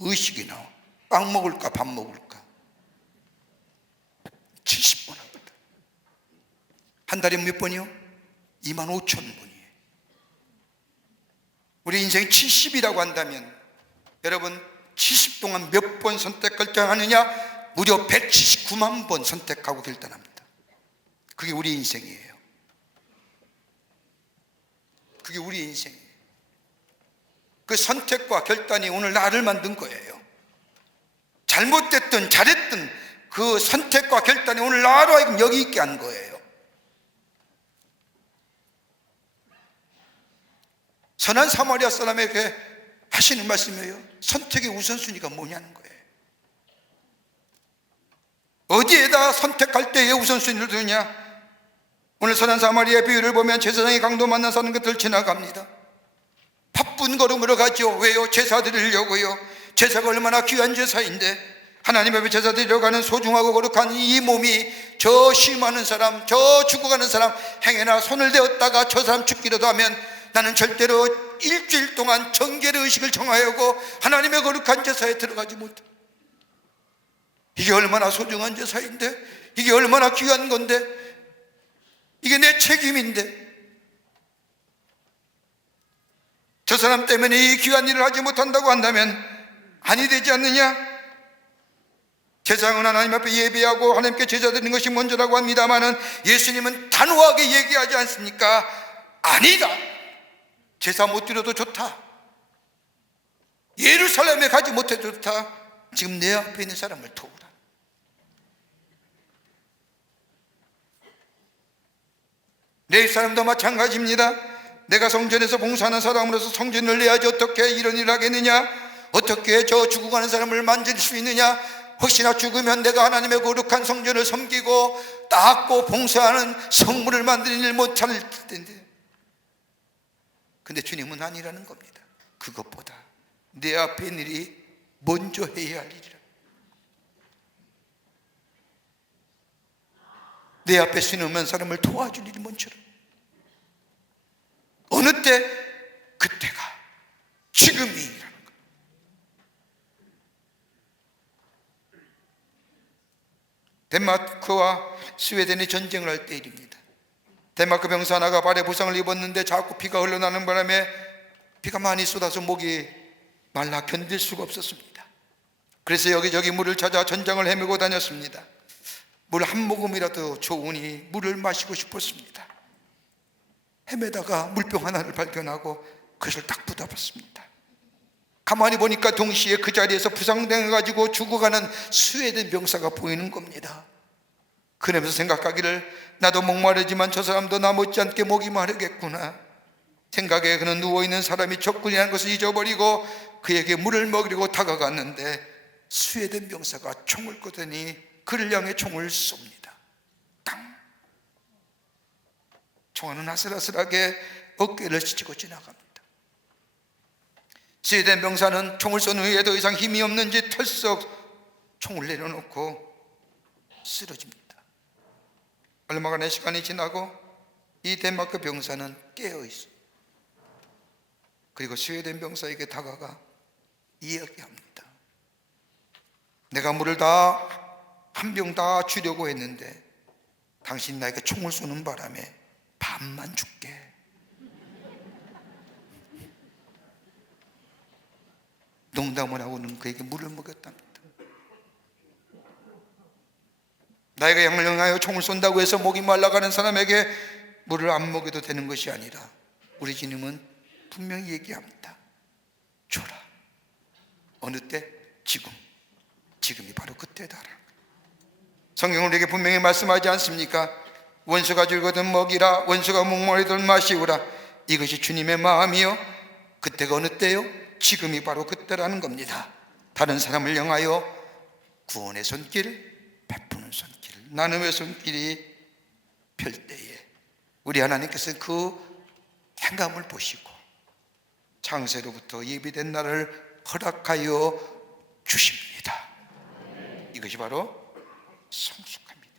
의식이 나와. 빵 먹을까, 밥 먹을까. 70번 합니다. 한 달에 몇 번이요? 25,000번이에요. 우리 인생이 70이라고 한다면 여러분, 70 동안 몇 번 선택 결정하느냐? 무려 179만 번 선택하고 결단합니다. 그게 우리 인생이에요. 그게 우리 인생이에요. 그 선택과 결단이 오늘 나를 만든 거예요. 잘못됐든 잘했든 그 선택과 결단이 오늘 나로 하여금 여기 있게 한 거예요. 선한 사마리아 사람에게 하시는 말씀이에요. 선택의 우선순위가 뭐냐는 거예요. 어디에다 선택할 때의 우선순위를 두느냐? 오늘 선한 사마리아 비유를 보면 제사장이 강도 만나서 하는 것들 지나갑니다. 바쁜 걸음으로 가죠. 왜요? 제사 드리려고요. 제사가 얼마나 귀한 제사인데 하나님 앞에 제사 드려가는 소중하고 거룩한 이 몸이 저 쉬임하는 사람, 저 죽어가는 사람 행여나 손을 대었다가 저 사람 죽기라도 하면 나는 절대로 일주일 동안 정결의 의식을 정하여고 하나님의 거룩한 제사에 들어가지 못해. 이게 얼마나 소중한 제사인데, 이게 얼마나 귀한 건데, 이게 내 책임인데, 저 사람 때문에 이 귀한 일을 하지 못한다고 한다면 아니 되지 않느냐? 제사장은 하나님 앞에 예배하고 하나님께 제사 드리는 것이 먼저라고 합니다마는 예수님은 단호하게 얘기하지 않습니까? 아니다, 제사 못 드려도 좋다, 예루살렘에 가지 못해도 좋다, 지금 내 앞에 있는 사람을 도우라. 내 사람도 마찬가지입니다. 내가 성전에서 봉사하는 사람으로서 성전을 내야지 어떻게 이런 일을 하겠느냐? 어떻게 저 죽어가는 사람을 만질 수 있느냐? 혹시나 죽으면 내가 하나님의 거룩한 성전을 섬기고 닦고 봉사하는 성물을 만드는 일 못할 텐데, 근데 주님은 아니라는 겁니다. 그것보다 내 앞에 있는 일이 먼저 해야 할 일이라. 내 앞에 신음한 사람을 도와줄 일이 먼저라. 어느 때? 그때가 지금이라는 거예요. 덴마크와 스웨덴이 전쟁을 할 때 일입니다. 덴마크 병사 하나가 발에 부상을 입었는데 자꾸 피가 흘러나는 바람에 비가 많이 쏟아서 목이 말라 견딜 수가 없었습니다. 그래서 여기저기 물을 찾아 전장을 헤매고 다녔습니다. 물 한 모금이라도 좋으니 물을 마시고 싶었습니다. 헤매다가 물병 하나를 발견하고 그것을 딱 붙잡았습니다. 가만히 보니까 동시에 그 자리에서 부상당해가지고 죽어가는 스웨덴 병사가 보이는 겁니다. 그러면서 생각하기를 나도 목마르지만 저 사람도 나 못지않게 목이 마르겠구나 생각에 그는 누워있는 사람이 적군이라는 것을 잊어버리고 그에게 물을 먹이려고 다가갔는데 스웨덴 병사가 총을 꺼더니 그를 향해 총을 쏩니다. 땅! 총알은 아슬아슬하게 어깨를 스치고 지나갑니다. 스웨덴 병사는 총을 쏜 후에 더 이상 힘이 없는지 털썩 총을 내려놓고 쓰러집니다. 얼마간의 시간이 지나고 이 덴마크 병사는 깨어있어요. 그리고 스웨덴 병사에게 다가가 이야기합니다. 내가 물을 다 한 병 다 주려고 했는데 당신 나에게 총을 쏘는 바람에 반만 줄게. 농담을 하고는 그에게 물을 먹였답니다. 나에게 양령하여 총을 쏜다고 해서 목이 말라가는 사람에게 물을 안 먹여도 되는 것이 아니라 우리 주님은 분명히 얘기합니다. 줘라. 어느 때? 지금이 바로 그때다. 성경은 우리에게 분명히 말씀하지 않습니까? 원수가 줄거든 먹이라, 원수가 목마르든 마시우라. 이것이 주님의 마음이요. 그때가 어느 때요? 지금이 바로 그때라는 겁니다. 다른 사람을 향하여 구원의 손길, 베푸는 손길, 나눔의 손길이 펼 때에 우리 하나님께서 그 행함을 보시고 창세로부터 예비된 날을 허락하여 주십니다. 이것이 바로 성숙합니다.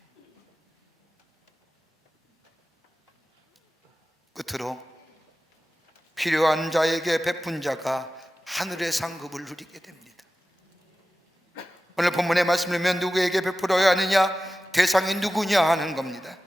끝으로 필요한 자에게 베푼 자가 하늘의 상급을 누리게 됩니다. 오늘 본문의 말씀을 보면 누구에게 베풀어야 하느냐, 대상이 누구냐 하는 겁니다.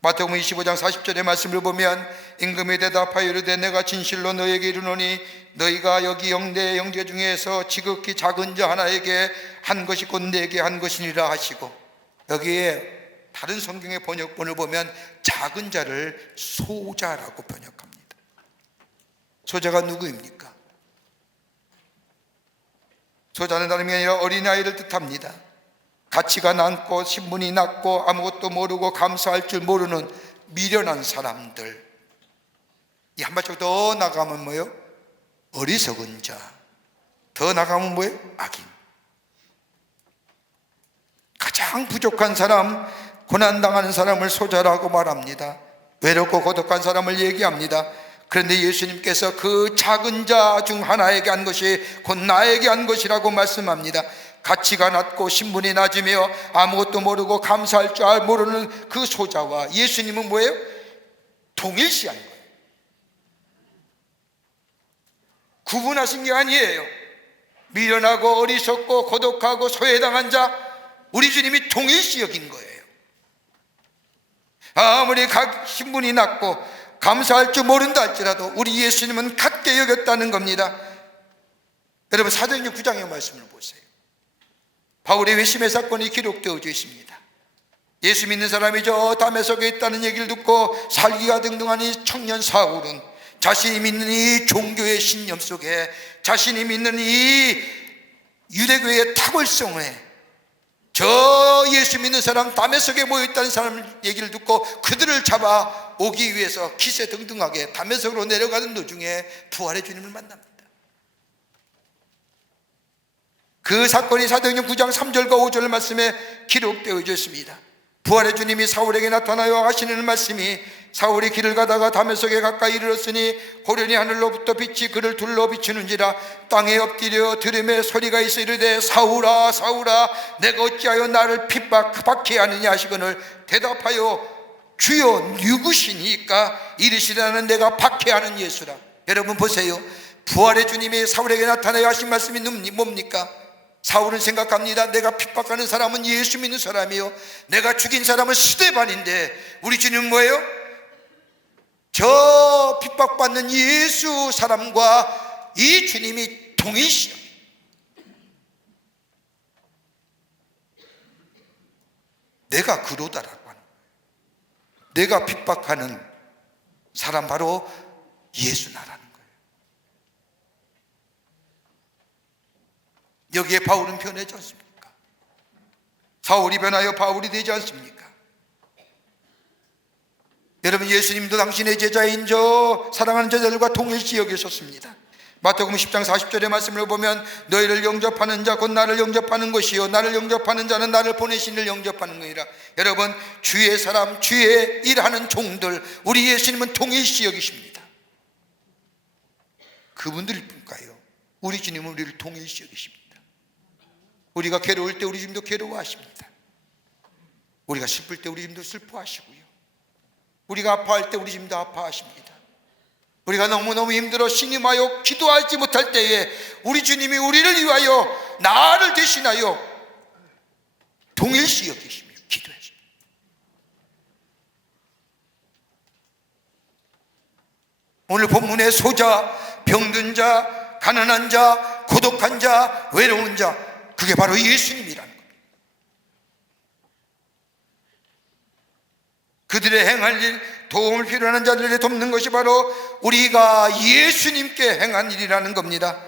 마태복음 25장 40절의 말씀을 보면 임금이 대답하여 이르되 내가 진실로 너에게 이르노니 너희가 여기 영대 형제 중에서 지극히 작은 자 하나에게 한 것이 곧 내게 한 것이니라 하시고, 여기에 다른 성경의 번역본을 보면 작은 자를 소자라고 번역합니다. 소자가 누구입니까? 소자는 다름이 아니라 어린아이를 뜻합니다. 가치가 낮고 신분이 낮고 아무것도 모르고 감사할 줄 모르는 미련한 사람들. 이 한 발짝 더 나가면 뭐예요? 어리석은 자. 더 나가면 뭐예요? 악인. 가장 부족한 사람, 고난당하는 사람을 소자라고 말합니다. 외롭고 고독한 사람을 얘기합니다. 그런데 예수님께서 그 작은 자 중 하나에게 한 것이 곧 나에게 한 것이라고 말씀합니다. 가치가 낮고 신분이 낮으며 아무것도 모르고 감사할 줄 모르는 그 소자와 예수님은 뭐예요? 동일시한 거예요. 구분하신 게 아니에요. 미련하고 어리석고 고독하고 소외당한 자, 우리 주님이 동일시 여긴 거예요. 아무리 각 신분이 낮고 감사할 줄 모른다 할지라도 우리 예수님은 같게 여겼다는 겁니다. 여러분, 사도행전 9장의 말씀을 보세요. 바울의 회심의 사건이 기록되어져 있습니다. 예수 믿는 사람이 저 다메섹에 있다는 얘기를 듣고 살기가 등등한 이 청년 사울은 자신이 믿는 이 종교의 신념 속에, 자신이 믿는 이 유대교의 탁월성에, 저 예수 믿는 사람 다메섹에 모여있다는 사람 얘기를 듣고 그들을 잡아 오기 위해서 기세등등하게 다메섹으로 내려가는 도중에 부활의 주님을 만납니다. 그 사건이 사도행전 9장 3절과 5절 말씀에 기록되어 있습니다. 부활의 주님이 사울에게 나타나여 하시는 말씀이, 사울이 길을 가다가 다메섹에 가까이 이르렀으니 호련히 하늘로부터 빛이 그를 둘러 비추는지라. 땅에 엎드려 들음에 소리가 있어 이르되 사울아 사울아 내가 어찌하여 나를 핍박하게 하느냐 하시거늘 대답하여 주여 누구시니까 이르시라는 내가 박해하는 예수라. 여러분 보세요. 부활의 주님이 사울에게 나타나여 하신 말씀이 뭡니까? 사울은 생각합니다. 내가 핍박하는 사람은 예수 믿는 사람이요, 내가 죽인 사람은 스데반인데 우리 주님은 뭐예요? 저 핍박받는 예수 사람과 이 주님이 동일시요. 내가 그로다라고 하는 거예요. 내가 핍박하는 사람 바로 예수 나라는 거예요. 여기에 바울은 변하지 않습니까? 사울이 변하여 바울이 되지 않습니까? 여러분, 예수님도 당신의 제자인 저 사랑하는 제자들과 동일시 여기셨습니다. 마태복음 10장 40절의 말씀을 보면 너희를 영접하는 자 곧 나를 영접하는 것이요 나를 영접하는 자는 나를 보내신 이를 영접하는 것이라. 여러분, 주의 사람, 주의 일하는 종들, 우리 예수님은 동일시 여기십니다. 그분들일 뿐까요? 우리 주님은 우리를 동일시 여기십니다. 우리가 괴로울 때 우리 주님도 괴로워하십니다. 우리가 슬플 때 우리 주님도 슬퍼하시고요, 우리가 아파할 때 우리 주님도 아파하십니다. 우리가 너무너무 힘들어 신음하여 기도하지 못할 때에 우리 주님이 우리를 위하여 나를 대신하여 동일시 여기시며 기도하십니다. 오늘 본문의 소자, 병든 자, 가난한 자, 고독한 자, 외로운 자, 그게 바로 예수님이라는 겁니다. 그들의 행할 일, 도움을 필요하는 자들을 돕는 것이 바로 우리가 예수님께 행한 일이라는 겁니다.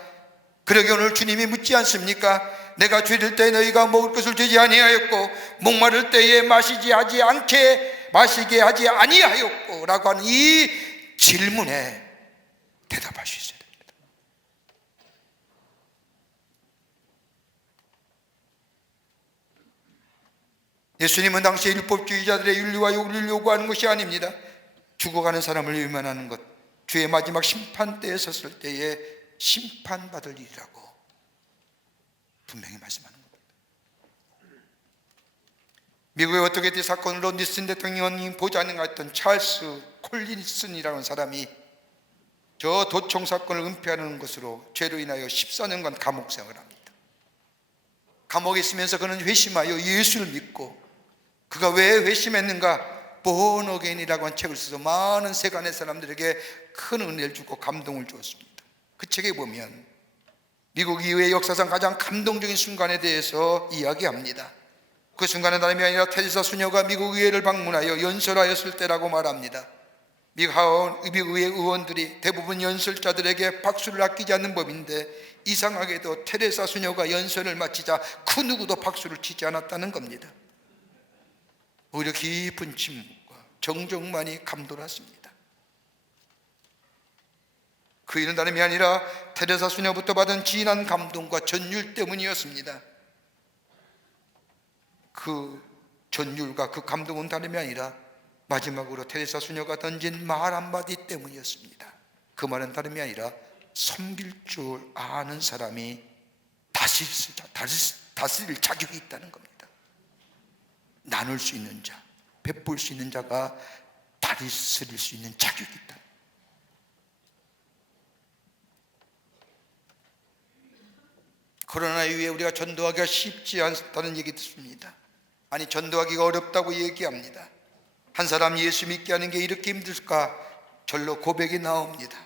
그러게 오늘 주님이 묻지 않습니까? 내가 죄질 때 너희가 먹을 것을 주지 아니하였고 목마를 때에 마시게 하지 아니하였고 라고 하는 이 질문에 대답할 수 있어요. 예수님은 당시 율법주의자들의 윤리와 욕을 요구하는 것이 아닙니다. 죽어가는 사람을 외면하는 것, 주의 마지막 심판대에 섰을 때에 심판받을 일이라고 분명히 말씀하는 겁니다. 미국의 워터게이트 사건으로 니슨 대통령이 보좌관을 했던 찰스 콜린슨이라는 사람이 저 도청 사건을 은폐하는 것으로 죄로 인하여 14년간 감옥 생활을 합니다. 감옥에 있으면서 그는 회심하여 예수를 믿고, 그가 왜 회심했는가? Born Again이라고 한 책을 써서 많은 세간의 사람들에게 큰 은혜를 주고 감동을 주었습니다. 그 책에 보면 미국 이후의 역사상 가장 감동적인 순간에 대해서 이야기합니다. 그 순간은 다름이 아니라 테레사 수녀가 미국 의회를 방문하여 연설하였을 때라고 말합니다. 미국 의회 의원들이 대부분 연설자들에게 박수를 아끼지 않는 법인데 이상하게도 테레사 수녀가 연설을 마치자 그 누구도 박수를 치지 않았다는 겁니다. 오히려 깊은 침묵과 정적만이 감돌았습니다. 그 일은 다름이 아니라 테레사 수녀부터 받은 진한 감동과 전율 때문이었습니다. 그 전율과 그 감동은 다름이 아니라 마지막으로 테레사 수녀가 던진 말 한마디 때문이었습니다. 그 말은 다름이 아니라 섬길 줄 아는 사람이 다시 다스릴 자격이 있다는 겁니다. 나눌 수 있는 자, 베풀 수 있는 자가 다스릴 수 있는 자격이 있다. 코로나 이후에 우리가 전도하기가 쉽지 않다는 얘기 듣습니다. 아니, 전도하기가 어렵다고 얘기합니다. 한 사람 예수 믿게 하는 게 이렇게 힘들까? 절로 고백이 나옵니다.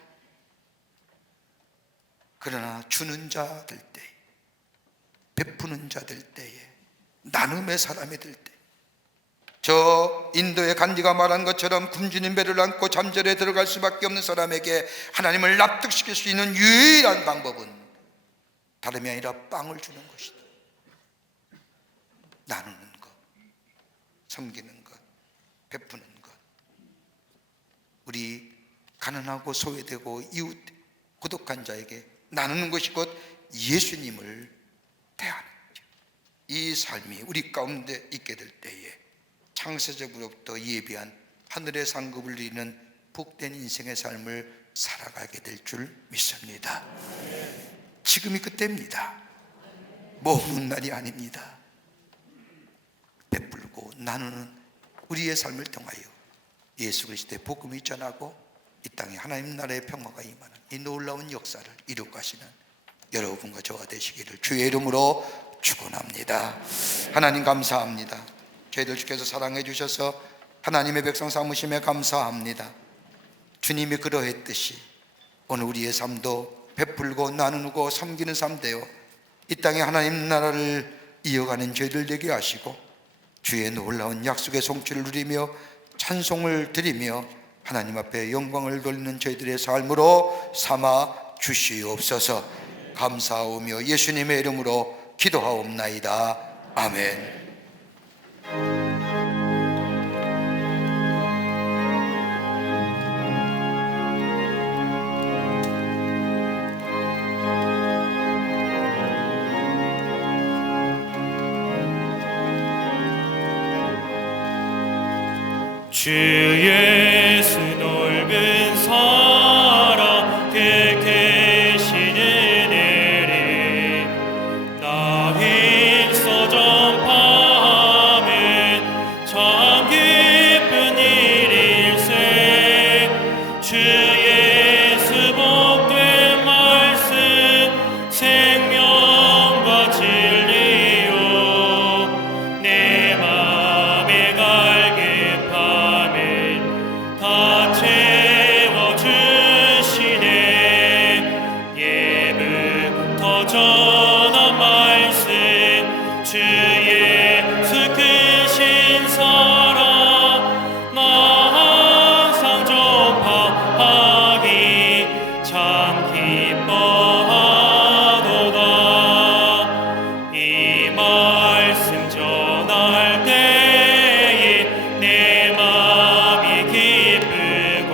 그러나 주는 자 될 때, 베푸는 자 될 때에, 나눔의 사람이 될 때, 저 인도의 간디가 말한 것처럼 굶주린 배를 안고 잠절에 들어갈 수밖에 없는 사람에게 하나님을 납득시킬 수 있는 유일한 방법은 다름이 아니라 빵을 주는 것이다. 나누는 것, 섬기는 것, 베푸는 것. 우리 가난하고 소외되고 이웃 고독한 자에게 나누는 것이 곧 예수님을 대하는 것. 이 삶이 우리 가운데 있게 될 때에 창세적으로부터 예비한 하늘의 상급을 누리는 복된 인생의 삶을 살아가게 될 줄 믿습니다. 지금이 그때입니다. 모으는 날이 아닙니다. 베풀고 나누는 우리의 삶을 통하여 예수 그리스도의 복음이 전하고 이 땅에 하나님 나라의 평화가 임하는 이 놀라운 역사를 이루고 가시는 여러분과 저와 되시기를 주의 이름으로 축원합니다. 하나님 감사합니다. 저희들 주께서 사랑해 주셔서 하나님의 백성 삼으심에 감사합니다. 주님이 그러했듯이 오늘 우리의 삶도 베풀고 나누고 섬기는 삶 되어 이 땅에 하나님 나라를 이어가는 저희들 되게 하시고 주의 놀라운 약속의 성취를 누리며 찬송을 드리며 하나님 앞에 영광을 돌리는 저희들의 삶으로 삼아 주시옵소서. 감사하오며 예수님의 이름으로 기도하옵나이다. 아멘. 주 예수 넓은 사랑 그 계시는 은혜 나 힘써 전파하면 참 기쁜 일일세. 주 예수 복된 말씀 생명과 진리요 내 맘에 갈게 다 채워주시네. 예부터 전한 말씀 주 예수 크신 사랑 나 항상 전파하기 참 기뻐하도다. 이 말씀 전할 때에 내 맘이 기쁘고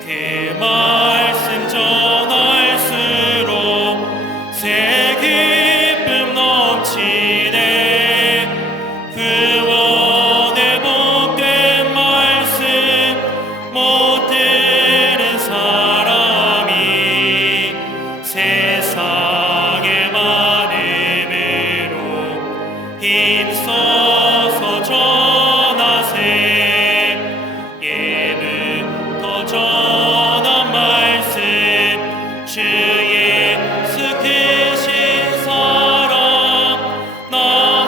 그 말씀 전할수록 새 기쁨 넘치네. 구원의 복된 말씀 못 들은 사람이 세상의 많음으로 힘써서 전하세. 예부터 전한 말씀 주 예수 크신 사랑 나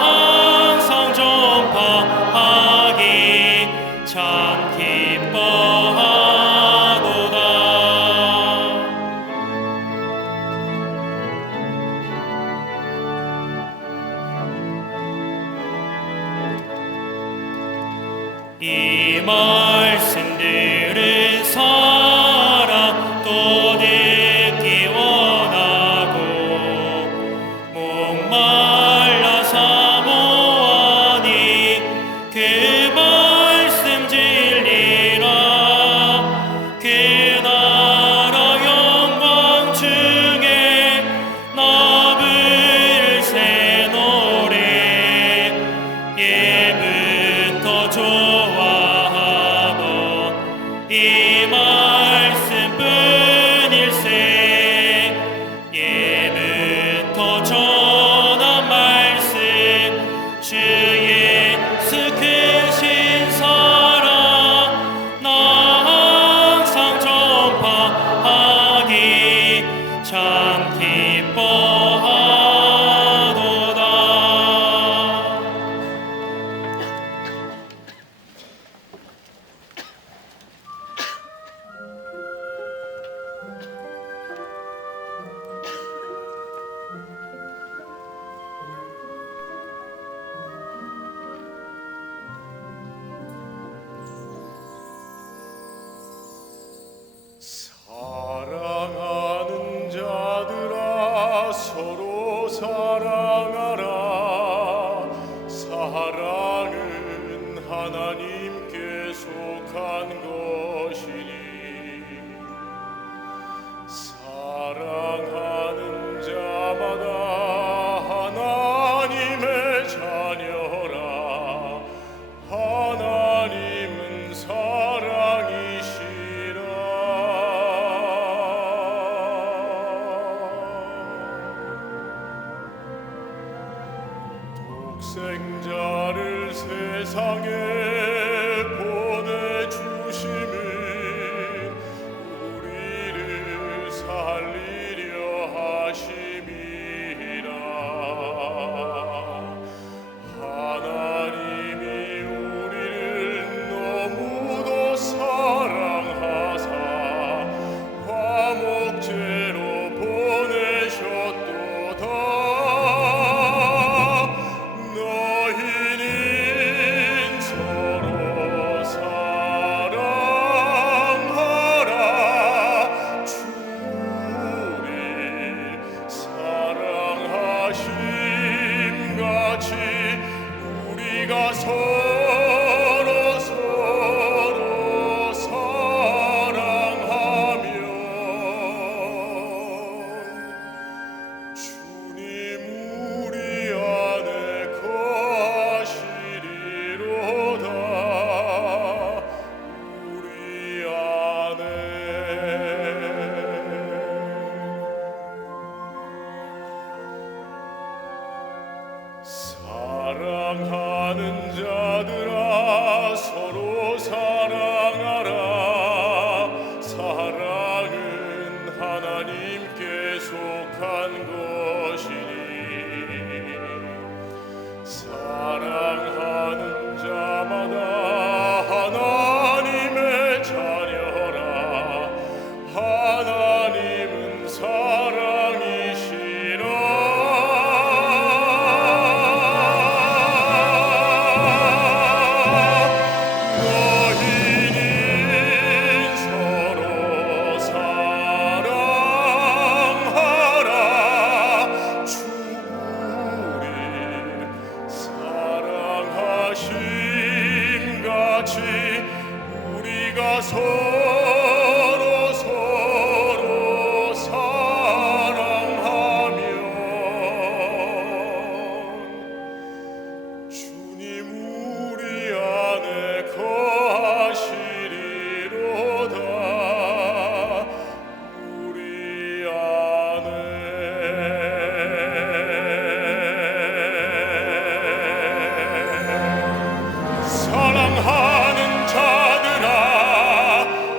항상 전파하기 참 기뻐하도다. 이 말씀 들은 사람 또 듣기 원하고 목말라 사모하니 그 말씀 진리라. 그 나라 영광 중에 나 부를 새 노래 예부터 좋아하는 서로 사랑하라. 사랑은 하나님께 속한 것이니 사랑하는 자마다 하나님의 자녀라. 하나님은 사랑이시라. 독생자를 세상에 보내주심은 우리를 살리려 하심이라. 하나님이 우리를 너무도 사랑하사 화목제로 보내셨도다. 너희는 서로 사랑하라. 주를 사랑하심 같이 우리가 서로 사랑하며 주님 우리 안에 거하시리로다. 우리 안에 사랑하는 자들아 서로 사랑하라. 사랑은 하나님께 속한 것이니 사랑하는 자마다 하나님의 자녀라. 하나님은 사랑이시라. 너희는 서로 사랑하라. 주를 사랑하심 같이 우리가 서로 사랑하며 주님 우리 안에 거하시리로다. 우리 안에 사랑하는 자들아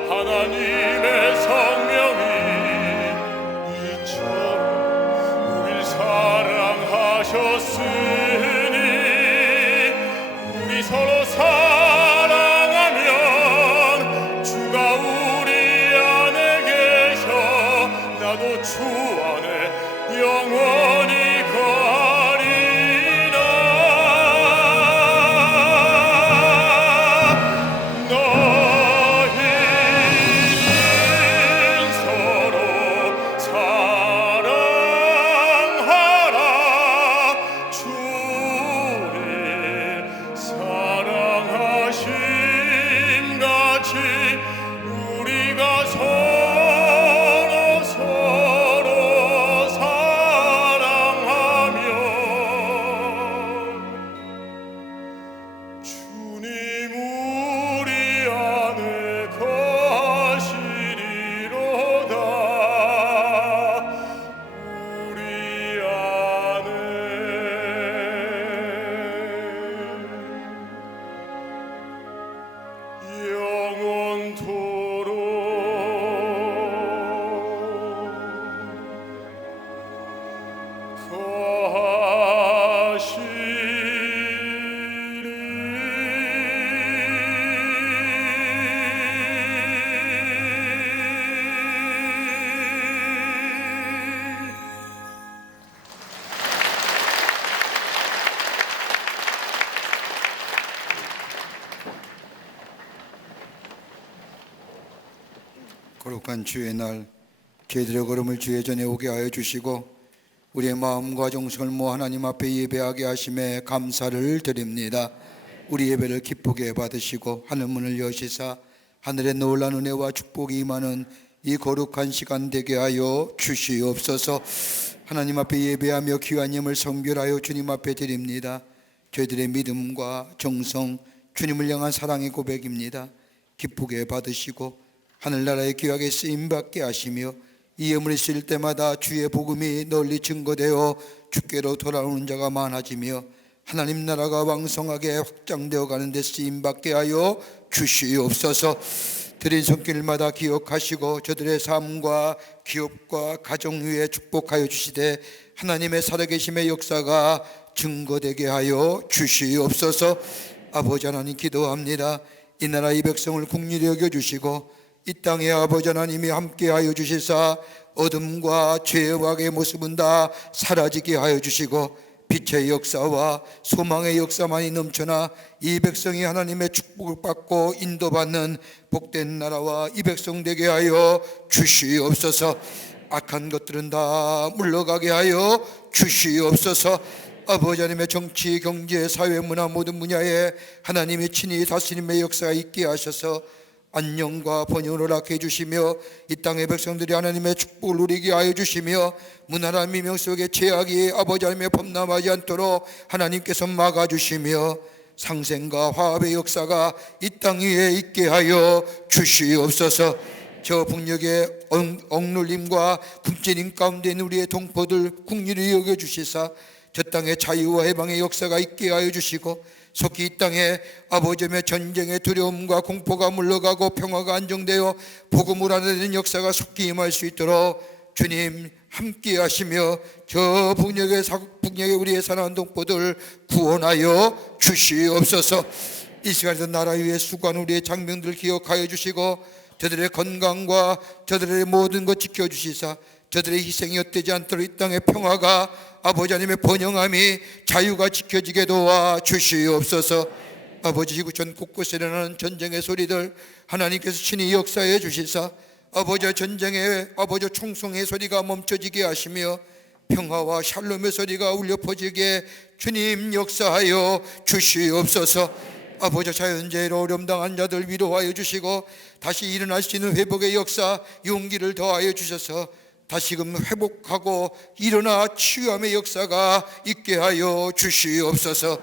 하나님의 성령이 이처럼 우릴 사랑하셨으니 우리 서로 사랑하면 주가 우리 안에 계셔 나도 주 안에 영원히 거하리라. 너희는 서로 사랑하라. 주를 사랑하심 같이 우리가 서로 사랑하며 주님 우리 안에 거하시리로다. 우리 안에 영원토록 거룩한 주의 날, 저희들의 걸음을 주의 전에 오게 하여 주시고 우리의 마음과 정성을 모아 하나님 앞에 예배하게 하심에 감사를 드립니다. 우리 예배를 기쁘게 받으시고 하늘문을 여시사 하늘의 놀라운 은혜와 축복이 임하는 이 거룩한 시간 되게 하여 주시옵소서. 하나님 앞에 예배하며 귀한 예물 성결하여 주님 앞에 드립니다. 저희들의 믿음과 정성, 주님을 향한 사랑의 고백입니다. 기쁘게 받으시고 하늘나라의 귀하게 쓰임받게 하시며 이 예물이 쓰일 때마다 주의 복음이 널리 증거되어 주께로 돌아오는 자가 많아지며 하나님 나라가 왕성하게 확장되어 가는 데 쓰임받게 하여 주시옵소서. 드린 손길마다 기억하시고 저들의 삶과 기업과 가정 위에 축복하여 주시되 하나님의 살아계심의 역사가 증거되게 하여 주시옵소서. 아버지 하나님 기도합니다. 이 나라 이 백성을 긍휼히 여겨주시고 이 땅에 아버지 하나님이 함께하여 주시사 어둠과 죄와 악의 모습은 다 사라지게 하여 주시고 빛의 역사와 소망의 역사만이 넘쳐나 이 백성이 하나님의 축복을 받고 인도받는 복된 나라와 이 백성 되게 하여 주시옵소서. 악한 것들은 다 물러가게 하여 주시옵소서. 아버지 하나님의 정치, 경제, 사회, 문화 모든 분야에 하나님이 친히 다스림의 역사가 있게 하셔서 안녕과 번영을 허락해 주시며 이 땅의 백성들이 하나님의 축복을 누리게 하여 주시며 무난한 미명 속에 죄악이 아버지 하나님의 범람하지 않도록 하나님께서 막아주시며 상생과 화합의 역사가 이 땅 위에 있게 하여 주시옵소서. 저 북녘의 억눌림과 굶주림 가운데 있는 우리의 동포들 긍휼히 여겨주시사 저 땅에 자유와 해방의 역사가 있게 하여 주시고 속히 이 땅에 아버지의 전쟁의 두려움과 공포가 물러가고 평화가 안정되어 복음을 하는 역사가 속히 임할 수 있도록 주님 함께 하시며 저 북녘의 우리의 사랑하는 동포들 구원하여 주시옵소서. 이 시간에도 나라 위에 수고한 우리의 장병들 기억하여 주시고 저들의 건강과 저들의 모든 것 지켜주시사 저들의 희생이 헛되지 않도록 이 땅의 평화가 아버지 하나님의 번영함이 자유가 지켜지게 도와 주시옵소서. 아버지 지구촌 곳곳에 일어나는 전쟁의 소리들 하나님께서 친히 역사해 주시사 아버지 전쟁의 아버지 총성의 소리가 멈춰지게 하시며 평화와 샬롬의 소리가 울려 퍼지게 주님 역사하여 주시옵소서. 아버지 자연재해로 어려움 당한 자들 위로하여 주시고 다시 일어날 수 있는 회복의 역사 용기를 더하여 주셔서 다시금 회복하고 일어나 치유함의 역사가 있게 하여 주시옵소서.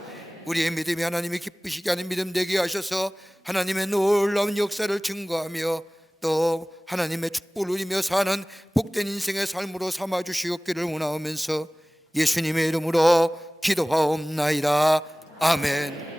우리의 믿음이 하나님이 기쁘시게 하는 믿음 되게 하셔서 하나님의 놀라운 역사를 증거하며 또 하나님의 축복을 누리며 사는 복된 인생의 삶으로 삼아 주시옵기를 원하오면서 예수님의 이름으로 기도하옵나이다. 아멘.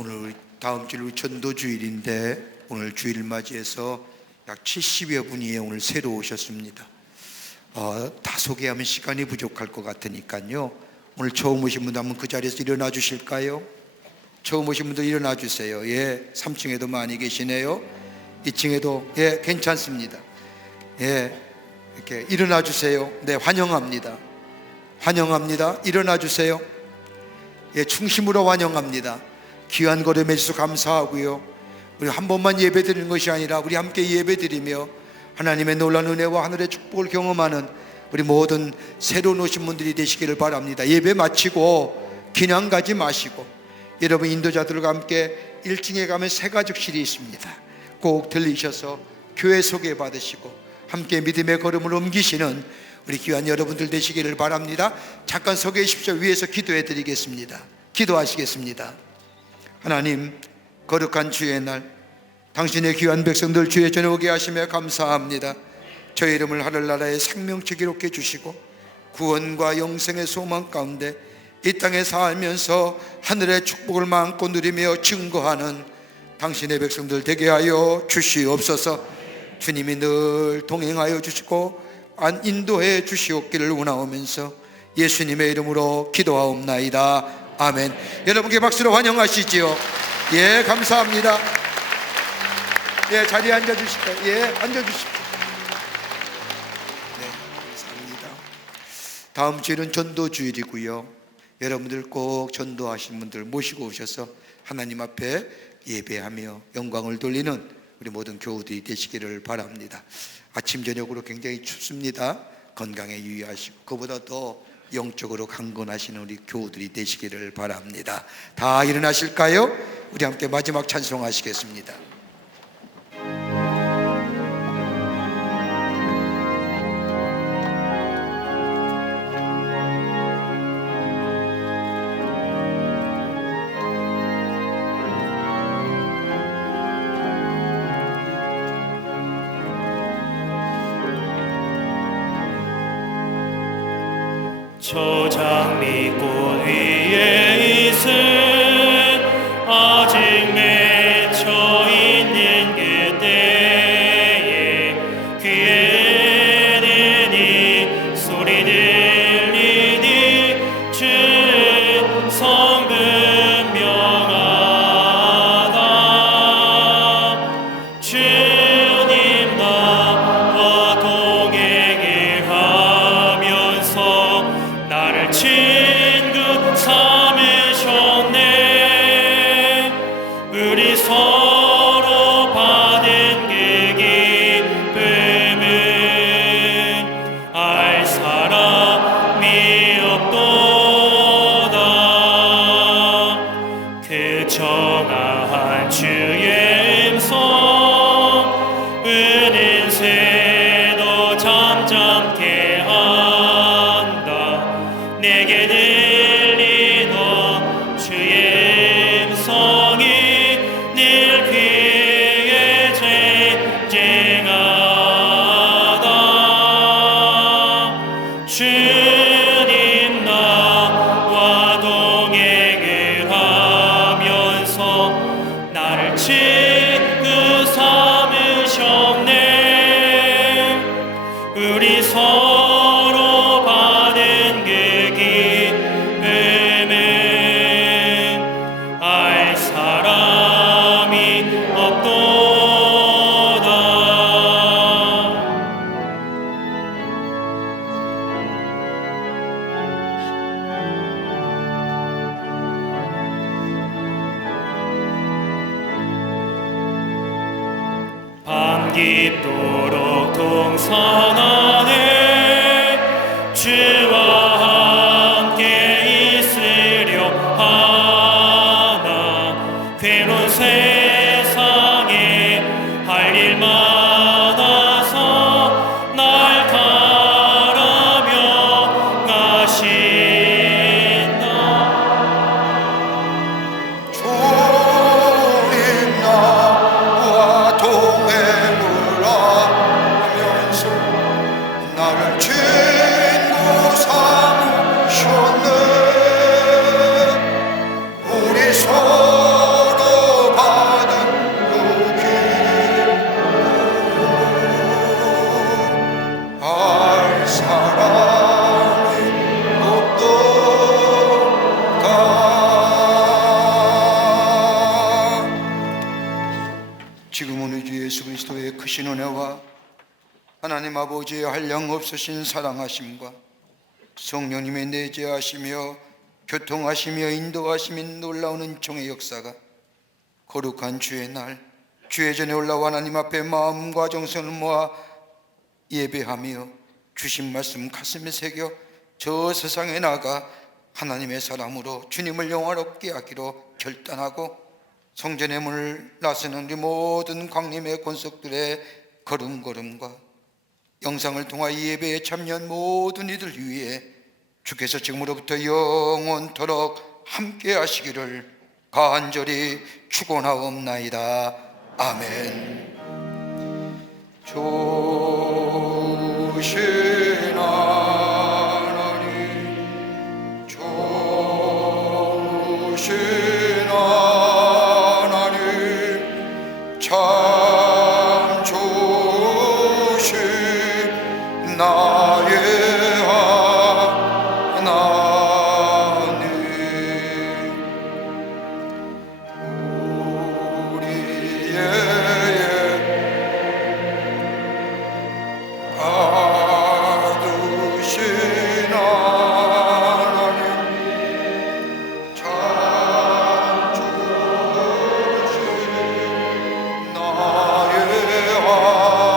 오늘 다음 주일 전도주일인데 오늘 주일 맞이해서 약 70여 분이 오늘 새로 오셨습니다. 다 소개하면 시간이 부족할 것 같으니까요. 오늘 처음 오신 분들 한번 그 자리에서 일어나 주실까요? 처음 오신 분들 일어나 주세요. 예, 3층에도 많이 계시네요. 2층에도 예, 괜찮습니다. 예, 이렇게 일어나 주세요. 네, 환영합니다. 환영합니다. 일어나 주세요. 예, 충심으로 환영합니다. 귀한 걸음해 주셔서 감사하고요. 우리 한 번만 예배 드리는 것이 아니라 우리 함께 예배 드리며 하나님의 놀라운 은혜와 하늘의 축복을 경험하는 우리 모든 새로운 오신 분들이 되시기를 바랍니다. 예배 마치고 그냥 가지 마시고 여러분 인도자들과 함께 1층에 가면 새가족실이 있습니다. 꼭 들리셔서 교회 소개받으시고 함께 믿음의 걸음을 옮기시는 우리 귀한 여러분들 되시기를 바랍니다. 잠깐 서 계십시오. 위에서 기도해 드리겠습니다. 기도하시겠습니다. 하나님, 거룩한 주의 날 당신의 귀한 백성들 주의 전에 오게 하시며 감사합니다. 저의 이름을 하늘나라의 생명체 기록해 주시고 구원과 영생의 소망 가운데 이 땅에 살면서 하늘의 축복을 마음껏 누리며 증거하는 당신의 백성들 되게 하여 주시옵소서. 주님이 늘 동행하여 주시고 인도해 주시옵기를 원하오면서 예수님의 이름으로 기도하옵나이다. 아멘. 여러분께 박수로 환영하시지요. 예, 감사합니다. 예, 자리에 앉아주실까요? 예, 앉아주십시오. 네, 감사합니다. 다음 주일은 전도주일이고요. 여러분들 꼭 전도하신 분들 모시고 오셔서 하나님 앞에 예배하며 영광을 돌리는 우리 모든 교우들이 되시기를 바랍니다. 아침 저녁으로 굉장히 춥습니다. 건강에 유의하시고 그보다 더 영적으로 강건하시는 우리 교우들이 되시기를 바랍니다. 다 일어나실까요? 우리 함께 마지막 찬송하시겠습니다. 저 장미꽃 위에 있을 아직 맺혀 있는 그때에 귀에는 이 소리 들리니 주는 성분 명하다. 주님 나와 동행을 하면서 나를 친구 삼으셨네. 우리 서로 받은 그 기쁨은 알 사람이 없도다. 그 정한 주의 음성 은은 새도 잠잠케 한다. 내게 들리던 주의 음성이 늘 귀에 쟁쟁하다. 주님 나와 동행을 하면서 나를 친구 삼으셨네. 우리 서로 받은 그 기쁨은 알 사람이 없도다. 밤 깊도록 동산하네 주와 함께 있으려 하나. 괴로운 세상에 할 일 많아서 날 바라며 가신다. 주님 나와 동행을 하면서 나를 친구 삼으셨네. 우리 서로 받은 그 기쁨 알 사람이 없도다. 지금은 우리 주 예수 그리스도의 크신 은혜와 하나님 아버지의 한량없으신 사랑하심과 성령님의 내재하시며 교통하시며 인도하시며 놀라운 은총의 역사가 거룩한 주의 날 주의 전에 올라와 하나님 앞에 마음과 정성을 모아 예배하며 주신 말씀 가슴에 새겨 저 세상에 나가 하나님의 사람으로 주님을 영화롭게 하기로 결단하고 성전의 문을 나서는 우리 모든 광림의 권속들의 걸음걸음과 영상을 통하여 예배에 참여한 모든 이들 위해 주께서 지금으로부터 영원토록 함께 하시기를 간절히 축원하옵나이다. 아멘. 하나님 좋으신 하나님 참 좋으신 나의 하나님 우리의 받으신 하나님 참 좋으신 나의 하나님